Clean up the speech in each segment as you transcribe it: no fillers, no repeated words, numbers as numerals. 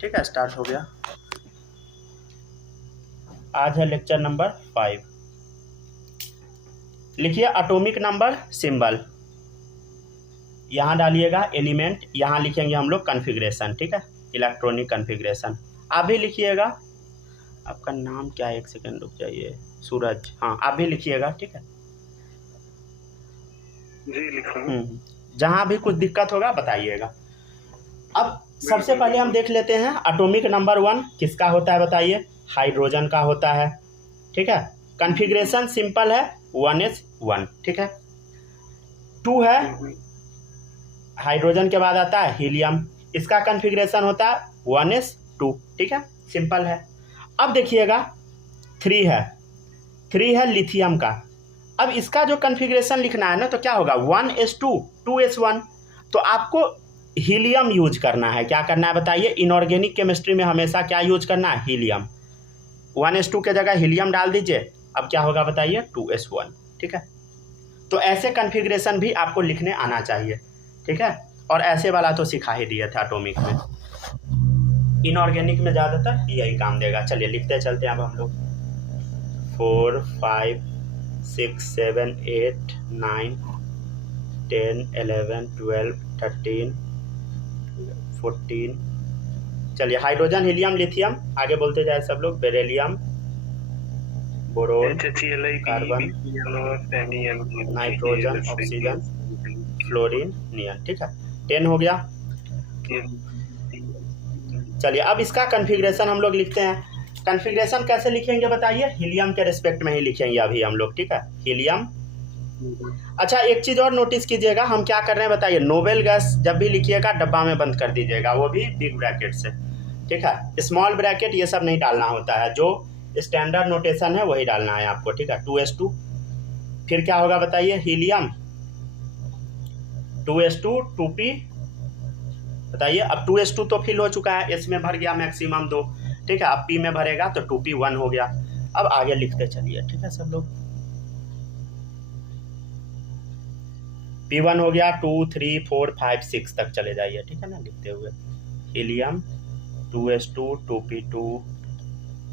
ठीक है, स्टार्ट हो गया। आज है लेक्चर नंबर 5। लिखिए एटॉमिक नंबर सिंबल, यहाँ डालिएगा एलिमेंट, यहाँ लिखेंगे हम लोग कॉन्फ़िगरेशन, ठीक है, इलेक्ट्रॉनिक कॉन्फ़िगरेशन। आप भी लिखिएगा, आपका नाम क्या है, एक सेकंड रुक जाइए, सूरज, हाँ आप भी लिखिएगा, ठीक है जी लिखूंगा। जहाँ भी कुछ दिक्कत होगा बताइएगा। अब सबसे पहले हम देख लेते हैं एटॉमिक नंबर 1 किसका होता है, बताइए, हाइड्रोजन का होता है, ठीक है। कॉन्फ़िगरेशन सिंपल है 1s1, ठीक है। 2 है, हाइड्रोजन के बाद आता है हीलियम, इसका कॉन्फ़िगरेशन होता है 1s2, ठीक है, सिंपल है। अब देखिएगा 3 है, 3 है लिथियम का। अब इसका जो कॉन्फ़िगरेशन लिखना है ना, तो क्या होगा 1s2 2s1, तो आपको हीलियम यूज करना है। क्या करना है बताइए, इनऑर्गेनिक केमिस्ट्री में हमेशा क्या यूज करना है, हीलियम। 1s2 के जगह हीलियम डाल दीजिए, अब क्या होगा बताइए 2s1, ठीक है। तो ऐसे कॉन्फ़िगरेशन भी आपको लिखने आना चाहिए, ठीक है। और ऐसे वाला तो सिखा ही दिया था एटॉमिक में, इनऑर्गेनिक में ज़्यादातर यही काम देगा। चलिए लिखते चलते हैं अब हम लोग। 4 5 6 7 8 9 10 11 12 13 14। चलिए हाइड्रोजन, हीलियम, लिथियम, आगे बोलते जाए सब लोग। Beryllium, boron, carbon, nitrogen, oxygen, fluorine, neon, ठीक है। 10 हो गया। चलिए अब इसका कॉन्फ़िगरेशन हम लोग लिखते हैं। कॉन्फ़िगरेशन कैसे लिखेंगे बताइए, हीलियम के रिस्पेक्ट में ही लिखेंगे अभी हम लोग, ठीक है, हीलियम। अच्छा एक चीज़ और नोटिस कीजिएगा, हम क्या कर रहे हैं बताइए, नोबेल गैस जब भी लिखिएगा डब्बा में बंद कर दीजिएगा, वो भी बिग ब्रैकेट से, ठीक है। स्मॉल ब्रैकेट ये सब नहीं डालना होता है, जो स्टैंडर्ड नोटेशन है वही डालना है आपको, ठीक है। 2s2, फिर क्या होगा बताइए, हीलियम 2s2 2p, बताइए। अब 2s2 तो फिल हो चुका है, s में भर गया मैक्सिमम 2, ठीक है। अब p में भरेगा तो 2p 1 हो गया। अब आगे लिखते चलिए, ठीक है सब लोग। p1 हो गया, 2 3 4 5 6 तक चले जाइए, ठीक है ना, लिखते हुए। हीलियम 2s2 2p2,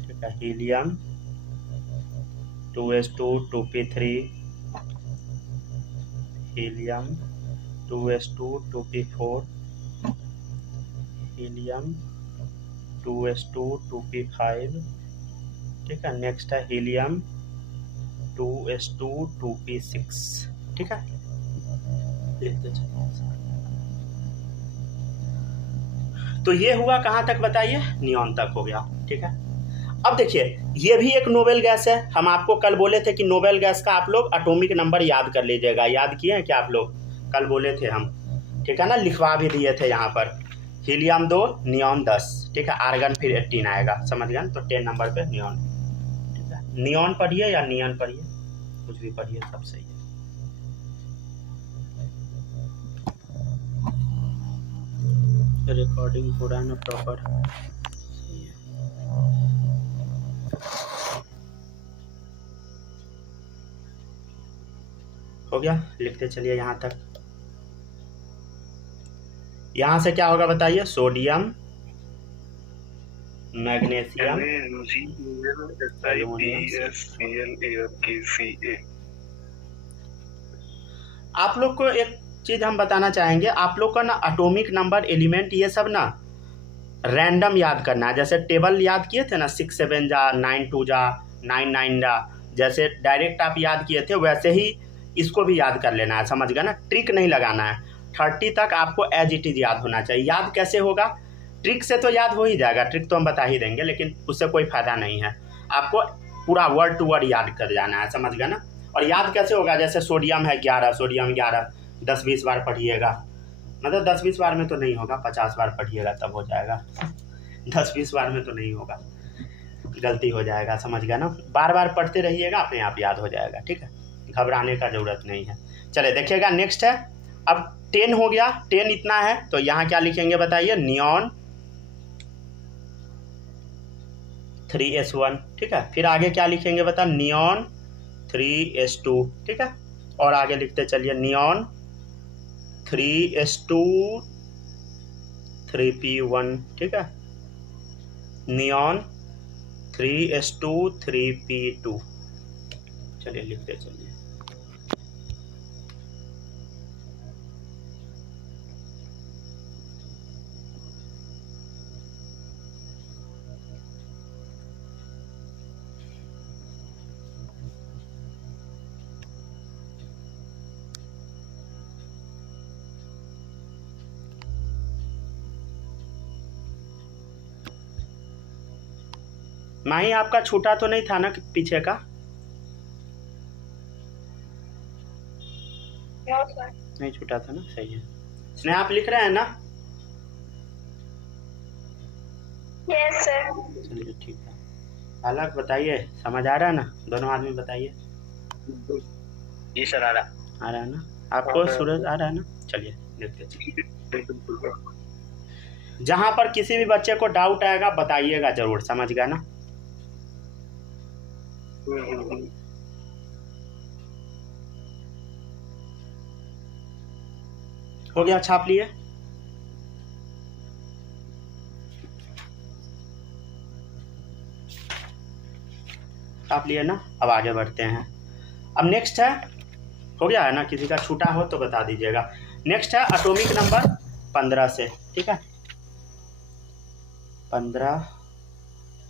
ठीक है, helium 2s2 2p3, helium 2s2 2p4, helium 2s2 2p5, ठीक है। नेक्स्ट है हीलियम 2s2 2p6, ठीक है, लिखते चलिए। तो ये हुआ कहाँ तक बताइए, नियॉन तक हो गया, ठीक है। अब देखिए ये भी एक नोबेल गैस है, हम आपको कल बोले थे कि नोबेल गैस का आप लोग एटॉमिक नंबर याद कर लीजिएगा, याद किए हैं क्या आप लोग, कल बोले थे हम, ठीक है ना, लिखवा भी दिए थे यहाँ पर। हीलियम 2, नियॉन 10, ठीक है, आर्गन फिर 18 आएगा, समझ गए, तो 10 नंबर पे नियॉन, ठीक है। नियॉन पढ़िए या नियन पढ़िए, कुछ भी पढ़िए, सब सही है। रिकॉर्डिंग हो रहा है ना प्रॉपर, हो गया, लिखते चलिए यहाँ तक। यहाँ से क्या होगा बताइए, सोडियम, मैग्नीशियम, आप लोग को एक चीज़ हम बताना चाहेंगे, आप लोग का ना एटॉमिक नंबर, एलिमेंट, ये सब ना रैंडम याद करना है। जैसे टेबल याद किए थे ना, 6 7 जा, 9 2 जा, 9 9 जा, जैसे डायरेक्ट आप याद किए थे वैसे ही इसको भी याद कर लेना है, समझ गए ना, ट्रिक नहीं लगाना है। 30 तक आपको एज इट इज़ याद होना चाहिए। याद कैसे होगा, ट्रिक से तो याद हो ही जाएगा, ट्रिक तो हम बता ही देंगे, लेकिन उससे कोई फ़ायदा नहीं है, आपको पूरा वर्ड टू वर्ड याद कर जाना है, समझ गए ना। और याद कैसे होगा, जैसे सोडियम है 11, सोडियम 11 10 20 बार पढ़िएगा, मतलब 10 20 बार में तो नहीं होगा, 50 बार पढ़िएगा तब हो जाएगा। 10 20 बार में तो नहीं होगा, गलती हो जाएगा, समझ गया ना। बार बार पढ़ते रहिएगा, अपने आप याद हो जाएगा, ठीक है, घबराने का ज़रूरत नहीं है। चलिए देखिएगा नेक्स्ट है, अब 10 हो गया, 10 इतना है तो यहाँ क्या लिखेंगे बताइए, नियॉन 3s1, ठीक है। फिर आगे क्या लिखेंगे बता, नियॉन 3s2, ठीक है। और आगे लिखते चलिए, नियॉन 3s2 3p1, ठीक है। Neon 3s2 3p2। चलिए लिखते चलिए। माही आपका छूटा तो नहीं था ना पीछे का? नहीं छूटा था ना, सही है। स्नेह आप लिख रहे हैं ना? Yes sir. चलिए ठीक है। अलग बताइए, समझ आ रहा है ना? दोनों आदमी बताइए। जी सर आ रहा है ना? आपको सूरज आ रहा है ना? चलिए देखते चलिए। जहां पर किसी भी बच्चे को डाउट आएगा बताइएगा जरूर, समझ गया ना? हो गया, छाप लिए? छाप लिए ना? अब आगे बढ़ते हैं। अब नेक्स्ट है, हो गया है ना? किसी का छूटा हो तो बता दीजिएगा। नेक्स्ट है एटॉमिक नंबर 15 से, ठीक है? 15,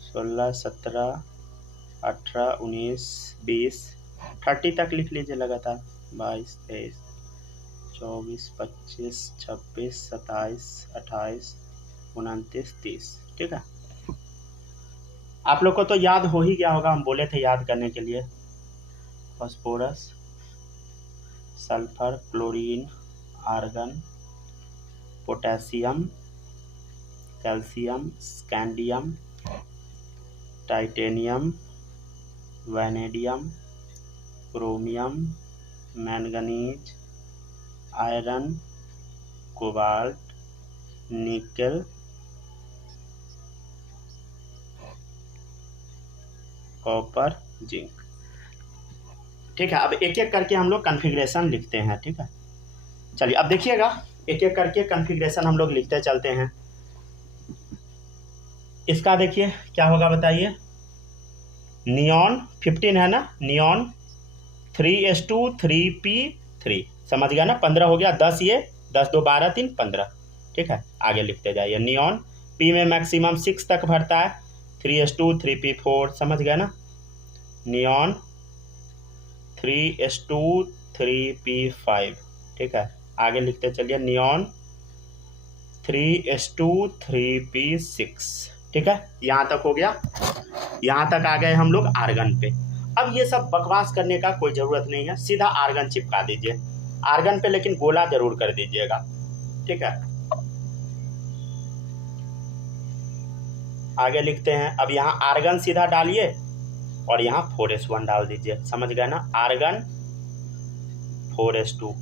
16, 17, 18, 19, 20, 30 तक लिख लीजिए लगातार। 22, 23, 24, 25, 26, 27, 28, 29, 30, ठीक है? आप लोग को तो याद हो ही गया होगा, हम बोले थे याद करने के लिए। Phosphorus, sulphur, chlorine, argon, potassium, calcium, scandium, titanium, vanadium, chromium, manganese, iron, cobalt, nickel, copper, zinc, ठीक है? अब एक एक करके हम लोग कॉन्फ़िगरेशन लिखते हैं, ठीक है? चलिए अब देखिएगा, एक एक करके कॉन्फ़िगरेशन हम लोग लिखते चलते हैं। इसका देखिए क्या होगा बताइए। नियॉन 15 है ना? नियॉन 3s2 3p3, समझ गया ना? 15 हो गया, 10 ये 10 2 12 3 15, ठीक है? आगे लिखते जाइए। नियॉन p में मैक्सिमम 6 तक भरता है, 3s2 3p4, समझ गया ना? नियॉन 3s2 3p5, ठीक है? आगे लिखते चलिए। नियॉन 3s2 3p6, ठीक है? यहाँ तक हो गया। यहाँ तक आ गए हम लोग आर्गन पे। अब ये सब बकवास करने का कोई ज़रूरत नहीं है, सीधा आर्गन चिपका दीजिए। आर्गन पे लेकिन गोला जरूर कर दीजिएगा, ठीक है? आगे लिखते हैं। अब यहाँ आर्गन सीधा डालिए और यहाँ 4s1 डाल दीजिए, समझ गए ना? आर्गन 4s2,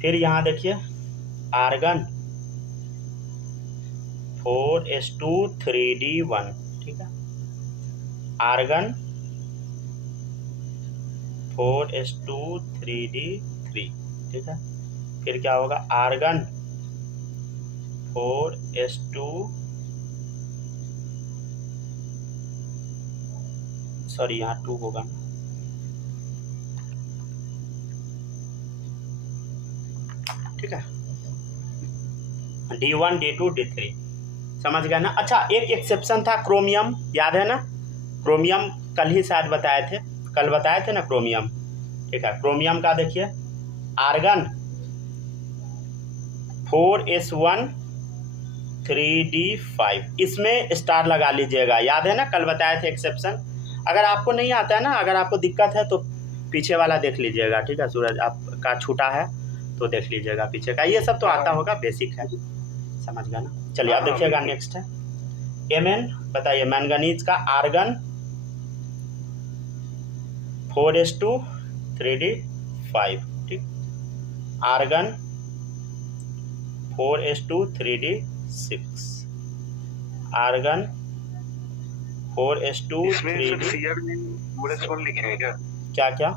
फिर यहाँ देखिए आर्गन 4s2 3d1, ठीक है? आर्गन 4s2 3d3, ठीक है? फिर क्या होगा? आर्गन 4s2, सॉरी यहाँ 2 होगा, ठीक है? D1 D2 D3, समझ गया ना? अच्छा, एक एक्सेप्शन था, क्रोमियम, याद है ना? क्रोमियम कल ही शायद बताए थे, कल बताए थे ना क्रोमियम, ठीक है? क्रोमियम का देखिए आर्गन 4s1 3d5, इसमें स्टार लगा लीजिएगा, याद है ना? कल बताए थे एक्सेप्शन। अगर आपको नहीं आता है ना, अगर आपको दिक्कत है तो पीछे वाला देख लीजिएगा, ठीक है? सूरज आपका छूटा है तो देख लीजिएगा पीछे का, ये सब तो आता होगा, बेसिक है, समझ गया ना? चलिए अब देखिएगा नेक्स्ट है Mn, बताइए। मैंगनीज का आर्गन 4s2 3d5, ठीक? Argon 4s2 3d6, argon 4s2 3d, 4s1 लिखे हैं क्या? क्या क्या?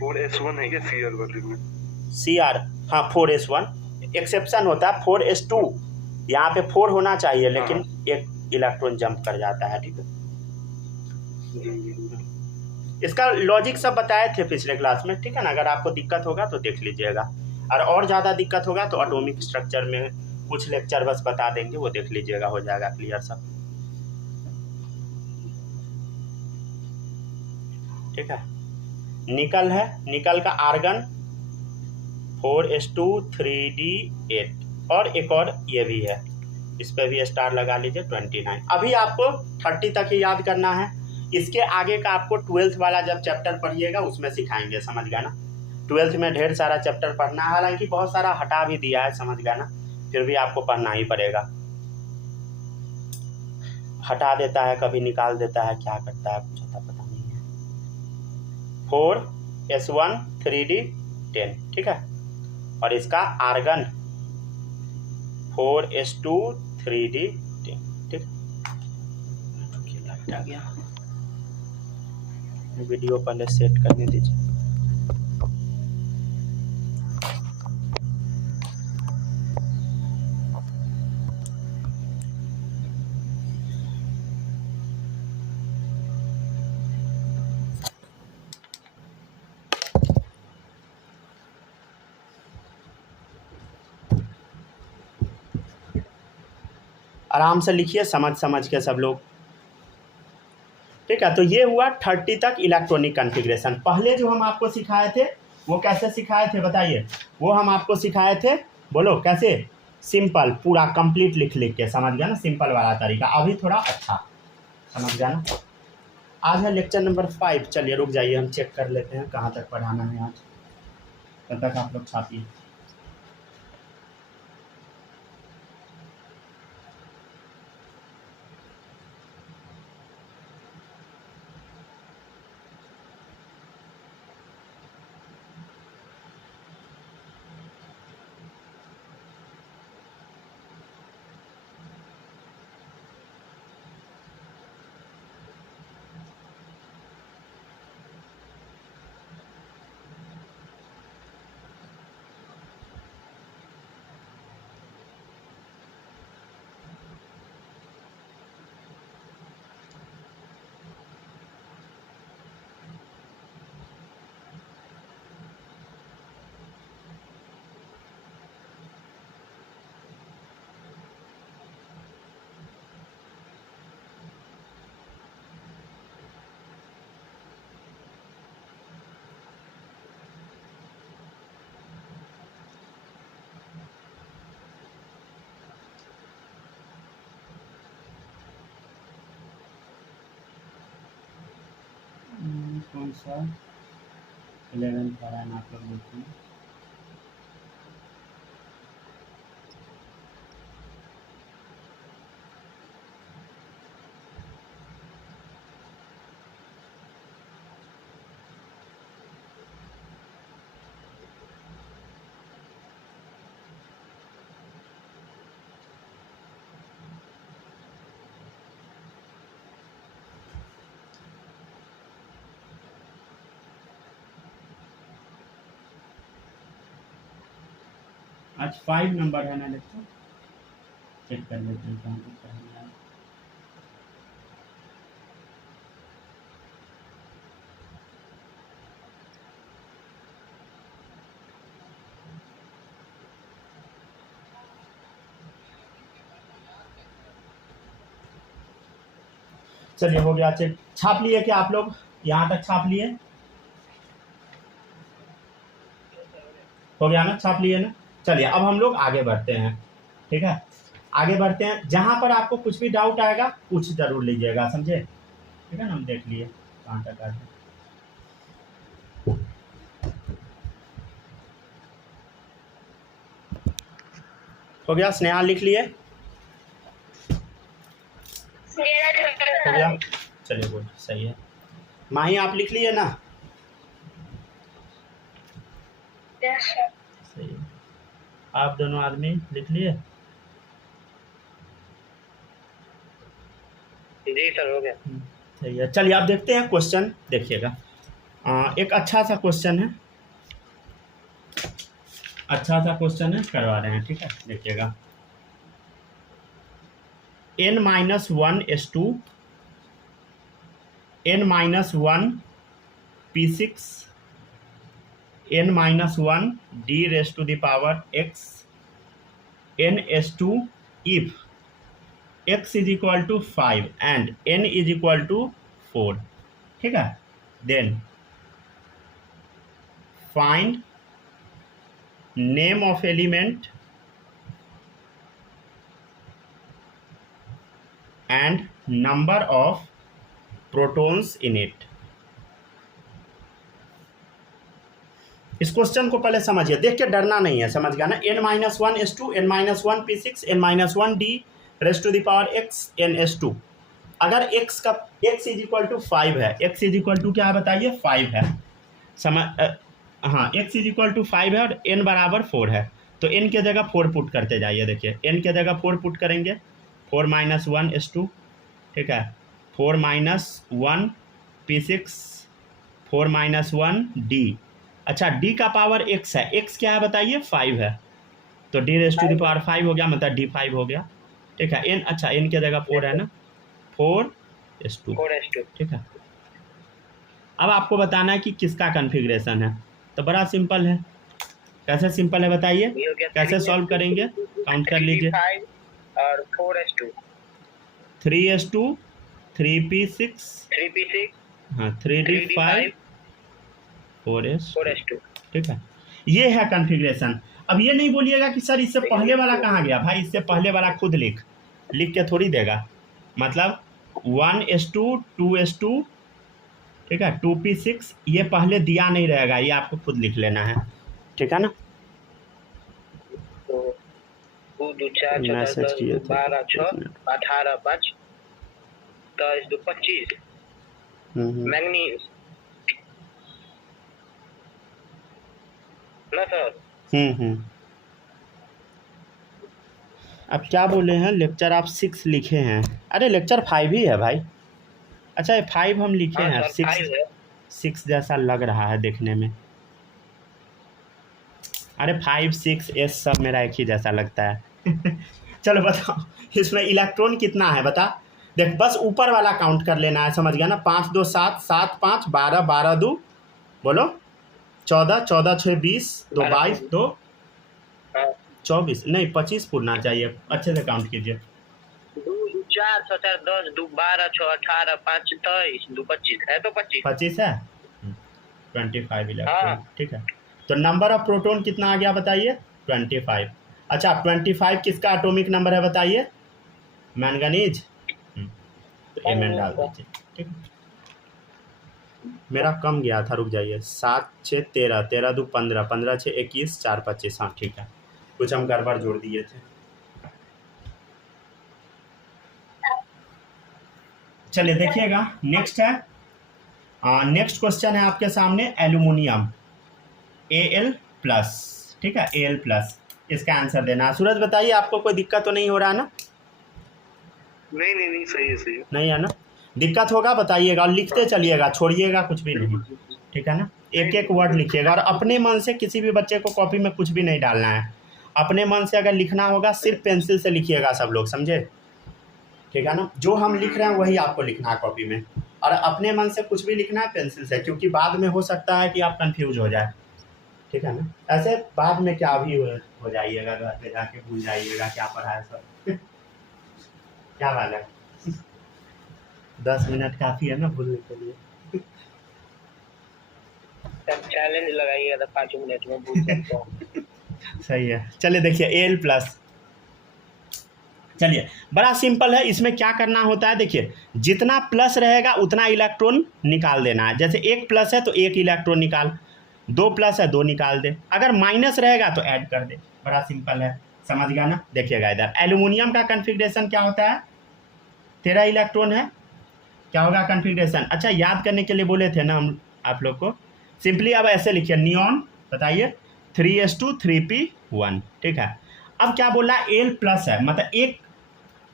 4s1 है क्या CR वाले में? CR, हाँ 4s1 एक्सेप्शन होता है, 4s2 यहाँ पे 4 होना चाहिए लेकिन एक इलेक्ट्रॉन जंप कर जाता है। ठीक है, इसका लॉजिक सब बताए थे पिछले क्लास में। ठीक है ना, अगर आपको दिक्कत होगा तो देख लीजिएगा, और ज़्यादा दिक्कत होगा तो एटॉमिक स्ट्रक्चर में कुछ लेक्चर बस बता देंगे, वो देख लीजिएगा, हो जाएगा क्लियर सब। ठीक है, निकल है, निकल का आर्गन 4s2 3d8 और एक और ये भी है, इस पे भी स्टार लगा लीजिए 29। अभी आपको 30 तक ही याद करना है। इसके आगे का आपको 12th वाला जब चैप्टर पढ़िएगा उसमें सिखाएंगे, समझ गया ना। 12th में ढेर सारा चैप्टर पढ़ना है, हालांकि बहुत सारा हटा भी दिया है, समझ गया ना, फिर भी आपको पढ़ना ही पड़ेगा। हटा देता है, कभी निकाल देता है, क्या करता है कुछ पता नहीं है। 4s1 3d10, ठीक है, और इसका आर्गन 4s2 3d10। ठीक, लाइट आ गया, वीडियो पहले सेट करने दीजिए। आराम से लिखिए, समझ के सब लोग। ठीक है, तो ये हुआ 30 तक इलेक्ट्रॉनिक कॉन्फ़िगरेशन। पहले जो हम आपको सिखाए थे वो कैसे सिखाए थे बताइए? वो हम आपको सिखाए थे, बोलो कैसे? सिंपल, पूरा कंप्लीट लिख के, समझ गया ना, सिंपल वाला तरीका। अभी थोड़ा अच्छा समझ गया ना। आज है लेक्चर नंबर 5। चलिए रुक जाइए, हम चेक कर लेते हैं कहाँ तक पढ़ाना है आज, तब तक आप लोग छापिए। कौन सा 11 वाला आप लोग देखते हैं? आज 5 नंबर है ना लेक्चर, चेक कर लेते हैं कहाँ तक पढ़ना है। चलिए हो गया, चेक। छाप लिए क्या आप लोग? यहाँ तक छाप लिए? हो गया ना, छाप लिए ना? चलिए अब हम लोग आगे बढ़ते हैं। ठीक है, आगे बढ़ते हैं। जहाँ पर आपको कुछ भी डाउट आएगा पूछ जरूर लीजिएगा, समझे? ठीक है ना, हम देख लिए कहाँ तक आगे। हो गया, स्नेहा लिख लिए? हो गया, चलिए गुड, सही है। माही आप लिख लिए ना? सही है। आप दोनों आदमी लिख लिए? जी सर, हो गया। सही है। चलिए आप देखते हैं क्वेश्चन, देखिएगा। एक अच्छा सा क्वेश्चन है, अच्छा सा क्वेश्चन है, करवा रहे हैं। ठीक है, देखिएगा। n-1s2 n-1 p6 n-1 d raised to the power x ns2 if x is equal to 5 and n is equal to 4, ठीक है। Then find name of element and number of protons in it. इस question को पहले समझिए, देख के डरना नहीं है, समझ गया ना। n-1s2 n-1 p6 n-1 d raised to the power x ns2। अगर x का x इज इक्वल टू 5 है, x इज इक्वल टू क्या है बताइए, 5 है, हाँ x इज इक्वल टू 5 है और n बराबर 4 है, तो n के जगह 4 पुट करते जाइए। देखिए n के जगह 4 पुट करेंगे, 4 - 1 s2, ठीक है, 4 - 1 p6 4 - 1 d। अच्छा d का पावर x है, x क्या है बताइए, 5 है, तो d raised to the power 5 हो गया, मतलब d 5 हो गया, ठीक है। n, अच्छा n के जगह 4 है ना, 4s2, ठीक है। अब आपको बताना है कि किसका कॉन्फ़िगरेशन है, तो बड़ा सिंपल है। कैसे सिंपल है बताइए, कैसे सॉल्व करेंगे, काउंट कर लीजिए। और 4s2 3s2 3p6 हाँ 3d5 4s2, ठीक है। ये है कॉन्फ़िगरेशन। अब ये नहीं बोलिएगा कि सर इससे पहले वाला कहाँ गया, भाई इससे पहले वाला खुद लिख के थोड़ी देगा, मतलब 1s2 2s2, ठीक है, 2p6 ये पहले दिया नहीं रहेगा, ये आपको खुद लिख लेना है, ठीक है ना। तो 2 2 4 10 12 6 18 5 10 2 25 मैग्नीज ना सर। अब क्या बोले हैं, लेक्चर आप 6 लिखे हैं, अरे लेक्चर 5 ही है भाई। अच्छा ये 5 हम लिखे हैं, 6 जैसा लग रहा है देखने में। अरे 5 6 s सब मेरा एक ही जैसा लगता है। चलो बताओ इसमें इलेक्ट्रॉन कितना है बता, देख बस ऊपर वाला काउंट कर लेना है, समझ गया ना। 5 2 7 7 5 12 12 2 बोलो 14 14 6 20 2 22 2 24 नहीं 25 पूरना चाहिए, अच्छे से काउंट कीजिए। 2 4 6 4 10 2 12 6 18 5 23 2 25 है, तो 25 है 25 इलेक्ट्रॉन, ठीक है। तो नंबर ऑफ प्रोटॉन कितना आ गया बताइए, 25। अच्छा 25 किसका एटॉमिक नंबर है बताइए, मैंगनीज, तो ए में डाल दीजिए, ठीक है। मेरा कम गया था, रुक जाइए, 7 6 13 13 2 15 15 6 21 4 25, हाँ ठीक है, कुछ हम गड़बड़ जोड़ दिए थे। चलिए देखिएगा नेक्स्ट है, नेक्स्ट क्वेश्चन है आपके सामने, एल्यूमिनियम Al+, ठीक है, Al+, इसका आंसर देना है। सूरज बताइए आपको कोई दिक्कत तो नहीं हो रहा ना? नहीं सही है नहीं है ना, दिक्कत होगा बताइएगा और लिखते चलिएगा, छोड़िएगा कुछ भी नहीं, ठीक है ना। एक एक वर्ड लिखिएगा और अपने मन से, किसी भी बच्चे को कॉपी में कुछ भी नहीं डालना है, अपने मन से अगर लिखना होगा सिर्फ पेंसिल से लिखिएगा, सब लोग समझे, ठीक है ना। जो हम लिख रहे हैं वही आपको लिखना है कॉपी में, और अपने मन से कुछ भी लिखना है पेंसिल से, क्योंकि बाद में हो सकता है कि आप कंफ्यूज हो जाए, ठीक है ना। ऐसे बाद में क्या भी हो जाइएगा, घर पे जाके भूल जाइएगा क्या पढ़ा है सब। क्या वाला है 10 मिनट काफ़ी है ना भूलने के लिए। चैलेंज लगाइएगा तो 5 मिनट में भूल सकता हूं। सही है, चलिए देखिए Al+, चलिए बड़ा सिंपल है। इसमें क्या करना होता है, देखिए जितना प्लस रहेगा उतना इलेक्ट्रॉन निकाल देना है। जैसे 1 प्लस है तो 1 इलेक्ट्रॉन निकाल, 2 प्लस है 2 निकाल दे, अगर माइनस रहेगा तो ऐड कर दे, बड़ा सिंपल है, समझ गया ना। देखिएगा इधर एल्यूमिनियम का कॉन्फ़िगरेशन क्या होता है, 13 इलेक्ट्रॉन है, क्या होगा कॉन्फ़िगरेशन। अच्छा याद करने के लिए बोले थे ना हम आप लोग को, सिंपली अब ऐसे लिखिए, नियॉन बताइए 3s2 3p1, ठीक है। अब क्या बोला, Al+ है, मतलब 1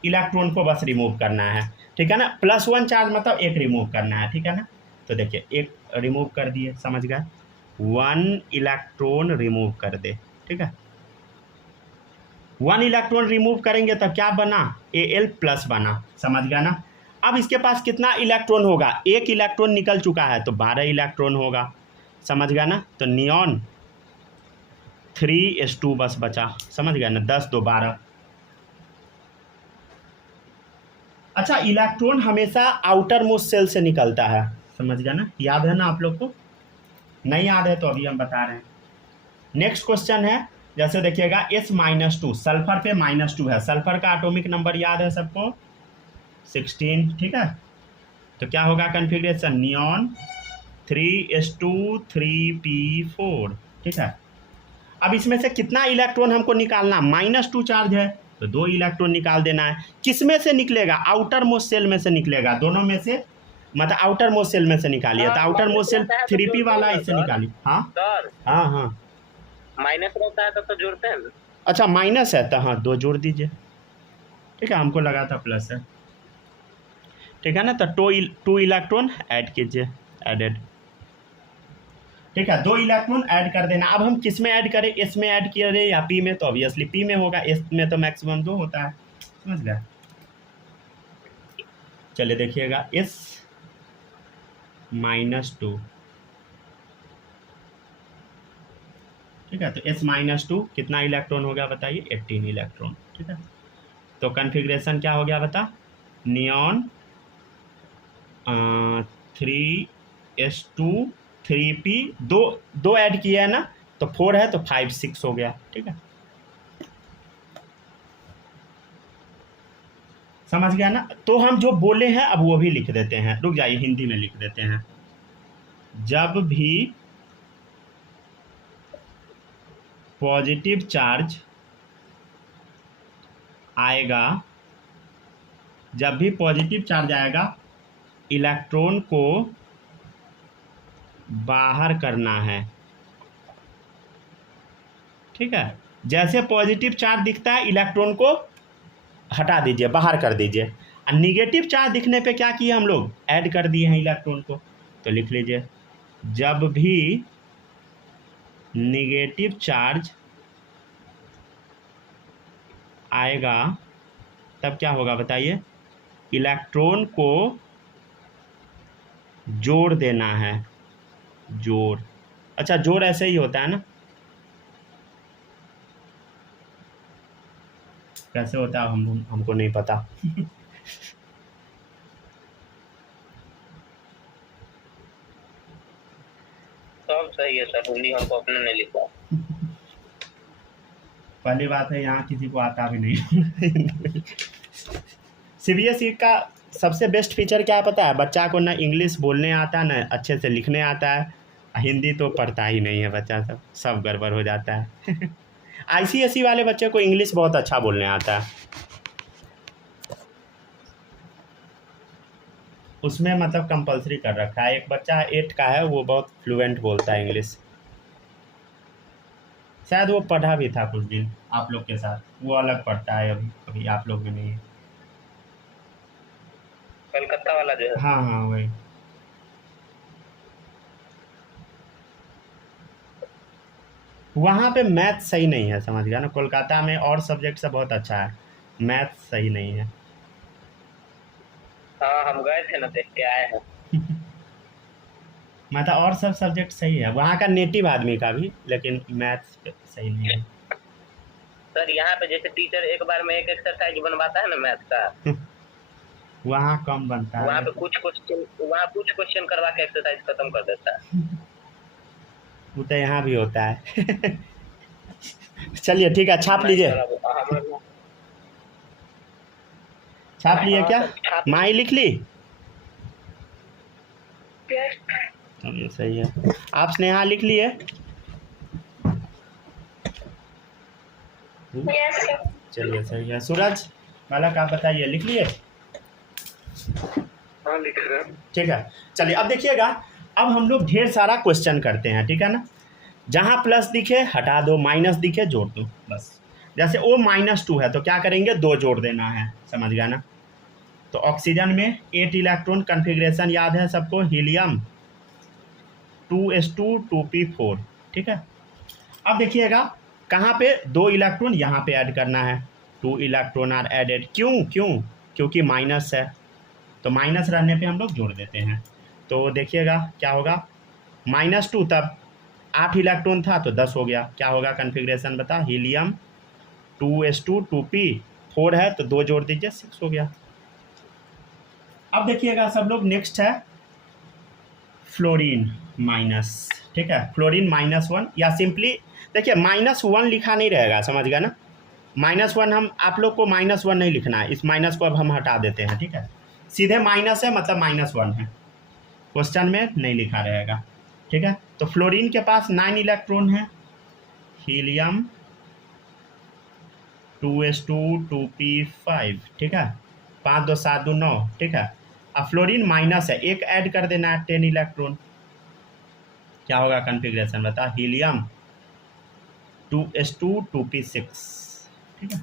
इलेक्ट्रॉन को बस रिमूव करना है, ठीक है ना। +1 चार्ज मतलब 1 रिमूव करना है, ठीक है ना। तो देखिए 1 रिमूव कर दिए, समझ गए, 1 इलेक्ट्रॉन रिमूव कर दे, ठीक है। 1 इलेक्ट्रॉन रिमूव करेंगे तब क्या बना, Al प्लस बना, समझ गया ना। अब इसके पास कितना इलेक्ट्रॉन होगा, 1 इलेक्ट्रॉन निकल चुका है तो 12 इलेक्ट्रॉन होगा, समझ गया ना। तो नियॉन 3s2 बस बचा, समझ गया ना, 10 2 12। अच्छा, इलेक्ट्रॉन हमेशा आउटर मोस्ट सेल से निकलता है, समझ गया ना, याद है ना आप लोग को, नहीं याद है तो अभी हम बता रहे हैं। नेक्स्ट क्वेश्चन है, जैसे देखिएगा S-2, सल्फर पे -2 है, सल्फर का एटॉमिक नंबर याद है सबको 16, ठीक है। तो क्या होगा कन्फिग्रेशन, नियॉन 3s2 3p4, ठीक है। अब इसमें से कितना इलेक्ट्रॉन हमको निकालना, -2 चार्ज है तो 2 इलेक्ट्रॉन निकाल देना है। किस में से निकलेगा, आउटर मोस्ट सेल में से निकलेगा, दोनों में से, मतलब आउटर मोस्ट सेल में से निकालिए। तो आउटर मोस्ट सेल 3p वाला इससे निकालिए। हाँ हाँ हाँ, माइनस रहता है तो जोड़ते हैं। अच्छा माइनस है तो हाँ 2 जोड़ दीजिए, ठीक है, हमको लगा था प्लस है, ठीक है ना। तो 2 इलेक्ट्रॉन ऐड कीजिए, एडेड, ठीक है, 2 इलेक्ट्रॉन ऐड कर देना। अब हम किस में ऐड करें, एस में ऐड किए रहे या पी में, तो ऑब्वियसली पी में होगा, एस में तो मैक्सिमम 2 होता है, समझ गया। चलिए देखिएगा S-2, ठीक है। तो S-2 कितना इलेक्ट्रॉन हो गया बताइए, 18 इलेक्ट्रॉन, ठीक है। तो कन्फिग्रेशन क्या हो गया बता, नियॉन 3s2 3p, 2 ऐड किया है ना, तो 4 है तो 5 6 हो गया, ठीक है, समझ गया ना। तो हम जो बोले हैं अब वो भी लिख देते हैं, रुक जाइए हिंदी में लिख देते हैं। जब भी पॉजिटिव चार्ज आएगा, जब भी पॉजिटिव चार्ज आएगा इलेक्ट्रॉन को बाहर करना है, ठीक है। जैसे पॉजिटिव चार्ज दिखता है इलेक्ट्रॉन को हटा दीजिए, बाहर कर दीजिए। और निगेटिव चार्ज दिखने पे क्या किए हम लोग, ऐड कर दिए हैं इलेक्ट्रॉन को। तो लिख लीजिए, जब भी निगेटिव चार्ज आएगा तब क्या होगा बताइए, इलेक्ट्रॉन को जोड़ देना है, जोड़, अच्छा जोड़ ऐसे ही होता है ना, कैसे होता है हमको नहीं पता सब सही है सर, हिंदी हमको अपने ने लिखा। पहली बात है यहाँ किसी को आता भी नहीं सीबीएसई का सबसे बेस्ट फीचर क्या पता है, बच्चा को ना इंग्लिश बोलने आता है ना अच्छे से लिखने आता है, हिंदी तो पढ़ता ही नहीं है बच्चा, सब गड़बड़ हो जाता है आईसीएसई वाले बच्चे को इंग्लिश बहुत अच्छा बोलने आता है, उसमें मतलब कंपलसरी कर रखा है। एक बच्चा 8 का है, वो बहुत फ्लुएंट बोलता है इंग्लिश, शायद वो पढ़ा भी था कुछ दिन आप लोग के साथ, वो अलग पढ़ता है, अभी आप लोग में नहीं है, कलकत्ता वाला जो है। हाँ हाँ वही। वहाँ पे मैथ सही नहीं है, समझ गया ना, कोलकाता में और सब्जेक्ट से बहुत अच्छा है, मैथ सही नहीं है हाँ हम गए थे ना, देख के आए हैं मतलब और सब सब्जेक्ट सही है वहाँ का, नेटिव आदमी का भी, लेकिन मैथ सही नहीं है सर। यहाँ पे जैसे टीचर एक बार में एक एक्सरसाइज बनवाता है ना मैथ का वहाँ कम बनता है, वहाँ पे कुछ क्वेश्चन करवा के एक्सरसाइज खत्म कर देता है, वो तो यहाँ भी होता है चलिए ठीक है, छाप लीजिए, छाप लिए क्या, माई लिख ली, चलिए सही है। आप स्नेहा लिख लिए, चलिए सही है। सूरज मालक आप बताइए, लिख लिए, हाँ लिख रहे हैं, ठीक है। चलिए अब देखिएगा, अब हम लोग ढेर सारा क्वेश्चन करते हैं, ठीक है ना, जहाँ प्लस दिखे हटा दो, माइनस दिखे जोड़ दो, बस। जैसे O-2 है तो क्या करेंगे, 2 जोड़ देना है, समझ गया ना। तो ऑक्सीजन में 8 इलेक्ट्रॉन कन्फिग्रेशन याद है सबको, हीलियम 2s2 2p4, ठीक है। अब देखिएगा कहाँ पे 2 इलेक्ट्रॉन यहाँ पे ऐड करना है, 2 इलेक्ट्रॉन आर एडेड। क्यों? क्योंकि माइनस है, तो माइनस रहने पे हम लोग जोड़ देते हैं। तो देखिएगा क्या होगा, -2, तब 8 इलेक्ट्रॉन था तो 10 हो गया। क्या होगा कन्फिग्रेशन बता, हीलियम 2s2 2p, 4 है तो 2 जोड़ दीजिए 6 हो गया। अब देखिएगा सब लोग, नेक्स्ट है फ्लोरीन माइनस, ठीक है, फ्लोरीन -1, या सिंपली देखिए -1 लिखा नहीं रहेगा, समझ गया ना। -1 हम आप लोग को -1 नहीं लिखना है, इस माइनस को अब हम हटा देते हैं, ठीक है। सीधे माइनस है मतलब -1 है, क्वेश्चन में नहीं लिखा रहेगा, ठीक है। तो फ्लोरीन के पास 9 इलेक्ट्रॉन है, हीलियम 2s2 2p5, ठीक है, 5 2 7 2 9, ठीक है। अब फ्लोरीन माइनस है, एक ऐड कर देना है 10 इलेक्ट्रॉन। क्या होगा कन्फिग्रेशन बता, हीलियम 2s2 2p6, ठीक है।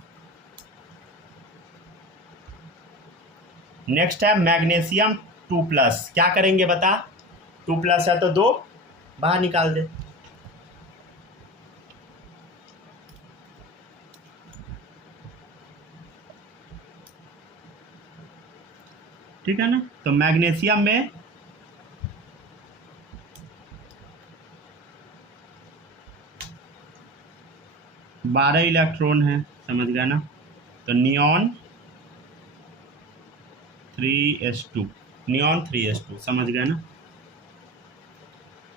नेक्स्ट है मैग्नीशियम 2+, क्या करेंगे बता, 2+ है तो 2 बाहर निकाल दे, ठीक है ना। तो मैग्नीशियम में बारह इलेक्ट्रॉन है, समझ गया ना। तो नियॉन 3s2, नियॉन 3s2, समझ गया ना।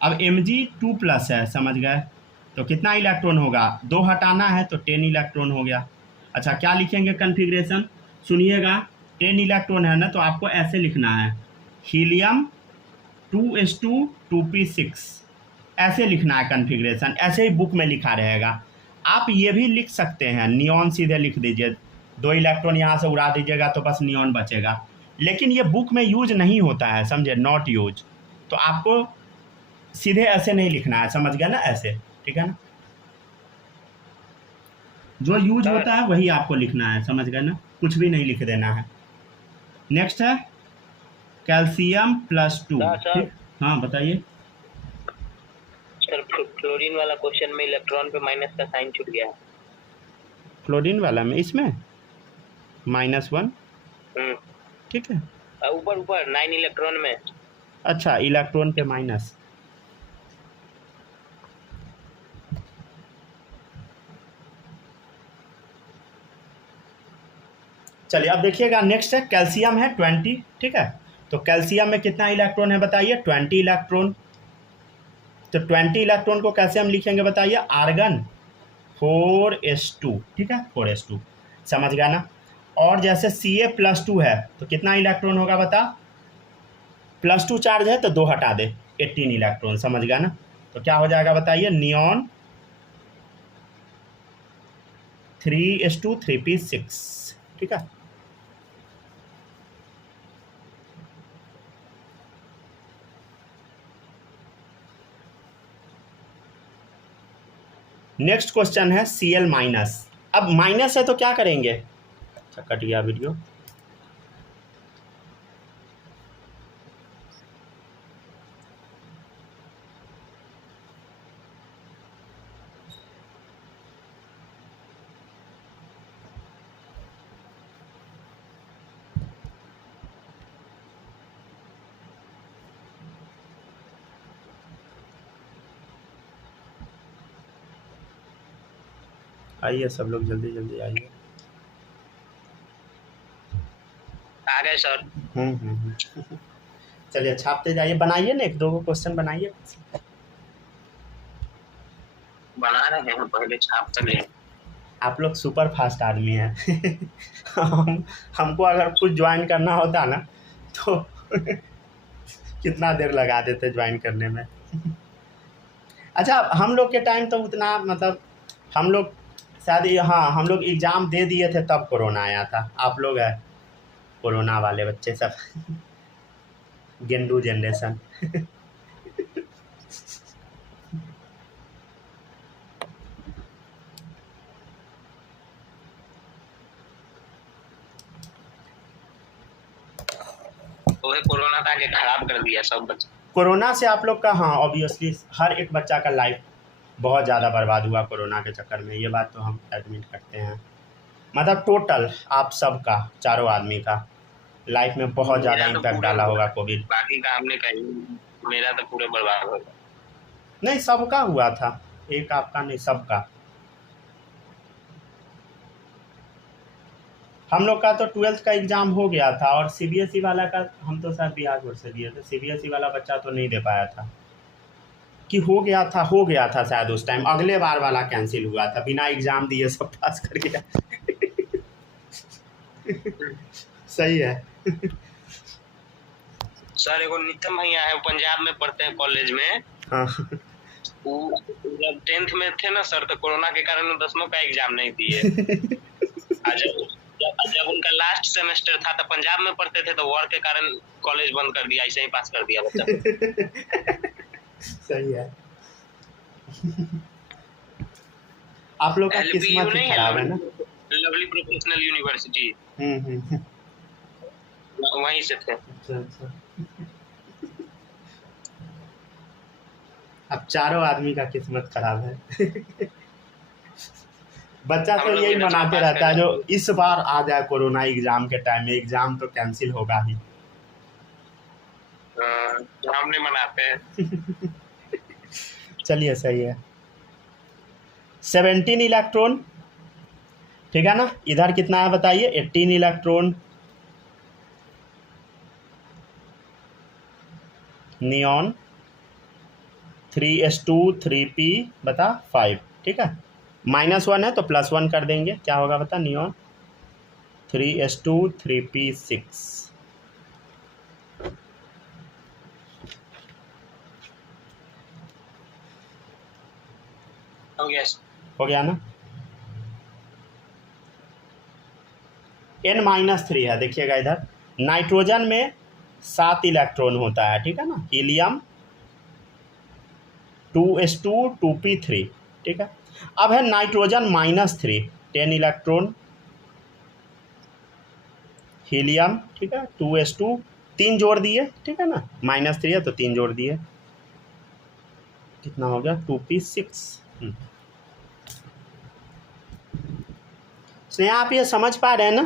अब Mg2+ है, समझ गए। तो कितना इलेक्ट्रॉन होगा, 2 हटाना है तो 10 इलेक्ट्रॉन हो गया। अच्छा क्या लिखेंगे कन्फिग्रेशन, सुनिएगा, 10 इलेक्ट्रॉन है ना, तो आपको ऐसे लिखना है, हीलियम 2s2 2p6, ऐसे लिखना है कन्फिग्रेशन, ऐसे ही बुक में लिखा रहेगा। आप ये भी लिख सकते हैं, नियॉन सीधे लिख दीजिए, 2 इलेक्ट्रॉन यहाँ से उड़ा दीजिएगा तो बस नियॉन बचेगा, लेकिन ये बुक में यूज नहीं होता है, समझे, नॉट यूज। तो आपको सीधे ऐसे नहीं लिखना है, समझ गया ना, ऐसे, ठीक है ना। जो यूज होता है वही आपको लिखना है, समझ गए ना, कुछ भी नहीं लिख देना है। नेक्स्ट है कैल्शियम +2, ठीक, हाँ बताइए सर। फ्लोरीन वाला क्वेश्चन में इलेक्ट्रॉन पे माइनस का साइन छूट गया है, फ्लोरीन वाला में, इसमें -1, ठीक है, ऊपर 9 इलेक्ट्रॉन में। अच्छा इलेक्ट्रॉन पे माइनस, चलिए अब देखिएगा, नेक्स्ट है कैल्शियम है 20, ठीक है। तो कैल्शियम में कितना इलेक्ट्रॉन है बताइए, 20 इलेक्ट्रॉन। तो 20 इलेक्ट्रॉन को कैसे हम लिखेंगे बताइए, आर्गन 4s2, ठीक है, 4s2, समझ गया ना। और जैसे Ca+2 है तो कितना इलेक्ट्रॉन होगा बता, +2 चार्ज है तो 2 हटा दे, 18 इलेक्ट्रॉन, समझ गया ना। तो क्या हो जाएगा बताइए, नियॉन 3s2 3p6, ठीक है। नेक्स्ट क्वेश्चन है Cl-। अब माइनस है तो क्या करेंगे, अच्छा कट गया वीडियो, आइए सब लोग जल्दी जल्दी आइए। आ गए सर। चलिए छापते जाइए, बनाइए ना, 1 2 क्वेश्चन बनाइए, बना रहे हैं, पहले छापते नहीं। आप लोग सुपर फास्ट आदमी हैं हमको अगर कुछ ज्वाइन करना होता ना तो कितना देर लगा देते ज्वाइन करने में अच्छा हम लोग के टाइम तो उतना, मतलब हम लोग शायद, हाँ हम लोग एग्ज़ाम दे दिए थे तब कोरोना आया था, आप लोग है कोरोना वाले बच्चे सब गेंडू जनरेशन तो कोरोना का खराब कर दिया सब बच्चे। कोरोना से आप लोग का, हाँ ऑब्वियसली हर एक बच्चा का लाइफ बहुत ज़्यादा बर्बाद हुआ कोरोना के चक्कर में, ये बात तो हम एडमिट करते हैं। मतलब टोटल आप सबका, चारों आदमी का लाइफ में बहुत ज़्यादा इम्पैक्ट डाला होगा कोविड। बाकी का हमने कहीं, मेरा तो पूरे बर्बाद हो गया। नहीं, सबका हुआ था, एक आपका नहीं, सबका। हम लोग का तो 12th का एग्ज़ाम हो गया था और CBSE वाला का हम तो शायद बिहार बोर्ड से दिए थे, CBSE वाला बच्चा तो नहीं दे पाया था कि हो गया था शायद उस टाइम। अगले बार वाला कैंसिल हुआ था, बिना एग्ज़ाम दिए सब पास कर गया। सही है। सर एगो नितम भैया है, पंजाब में पढ़ते हैं कॉलेज में। हाँ। जब 10th में थे ना सर, तो कोरोना के कारण 10वीं का एग्जाम नहीं दिए। जब उनका लास्ट सेमेस्टर था तो पंजाब में पढ़ते थे, तो वॉर के कारण कॉलेज बंद कर दिया, ऐसे ही पास कर दिया बच्चा। सही है। आप लोग का किस्मत ही खराब है ना। लवली प्रोफेशनल यूनिवर्सिटी, वहीं से थे। अच्छा। अब चारों आदमी का किस्मत खराब है। बच्चा तो यही मनाते रहता है जो इस बार आ जाए कोरोना एग्जाम के टाइम में, एग्जाम तो कैंसिल होगा ही। हम नहीं मनाते हैं। चलिए सही है। 17 इलेक्ट्रॉन, ठीक है ना। इधर कितना है बताइए, 18 इलेक्ट्रॉन नियॉन, 3s2 3p बता 5, ठीक है। -1 है तो +1 कर देंगे, क्या होगा बता, नियॉन 3s2 3p6। हो गया ना। N-3 है, देखिएगा इधर। नाइट्रोजन में 7 इलेक्ट्रॉन होता है, ठीक है ना। हीलियम 2s2 2p3, ठीक है। अब है नाइट्रोजन -3, 10 इलेक्ट्रॉन हीलियम, ठीक है। 2s2 3 जोड़ दिए, ठीक है ना, -3 है तो 3 जोड़ दिए, कितना हो गया 2p6। स्नेहा आप ये समझ पा रहे हैं ना।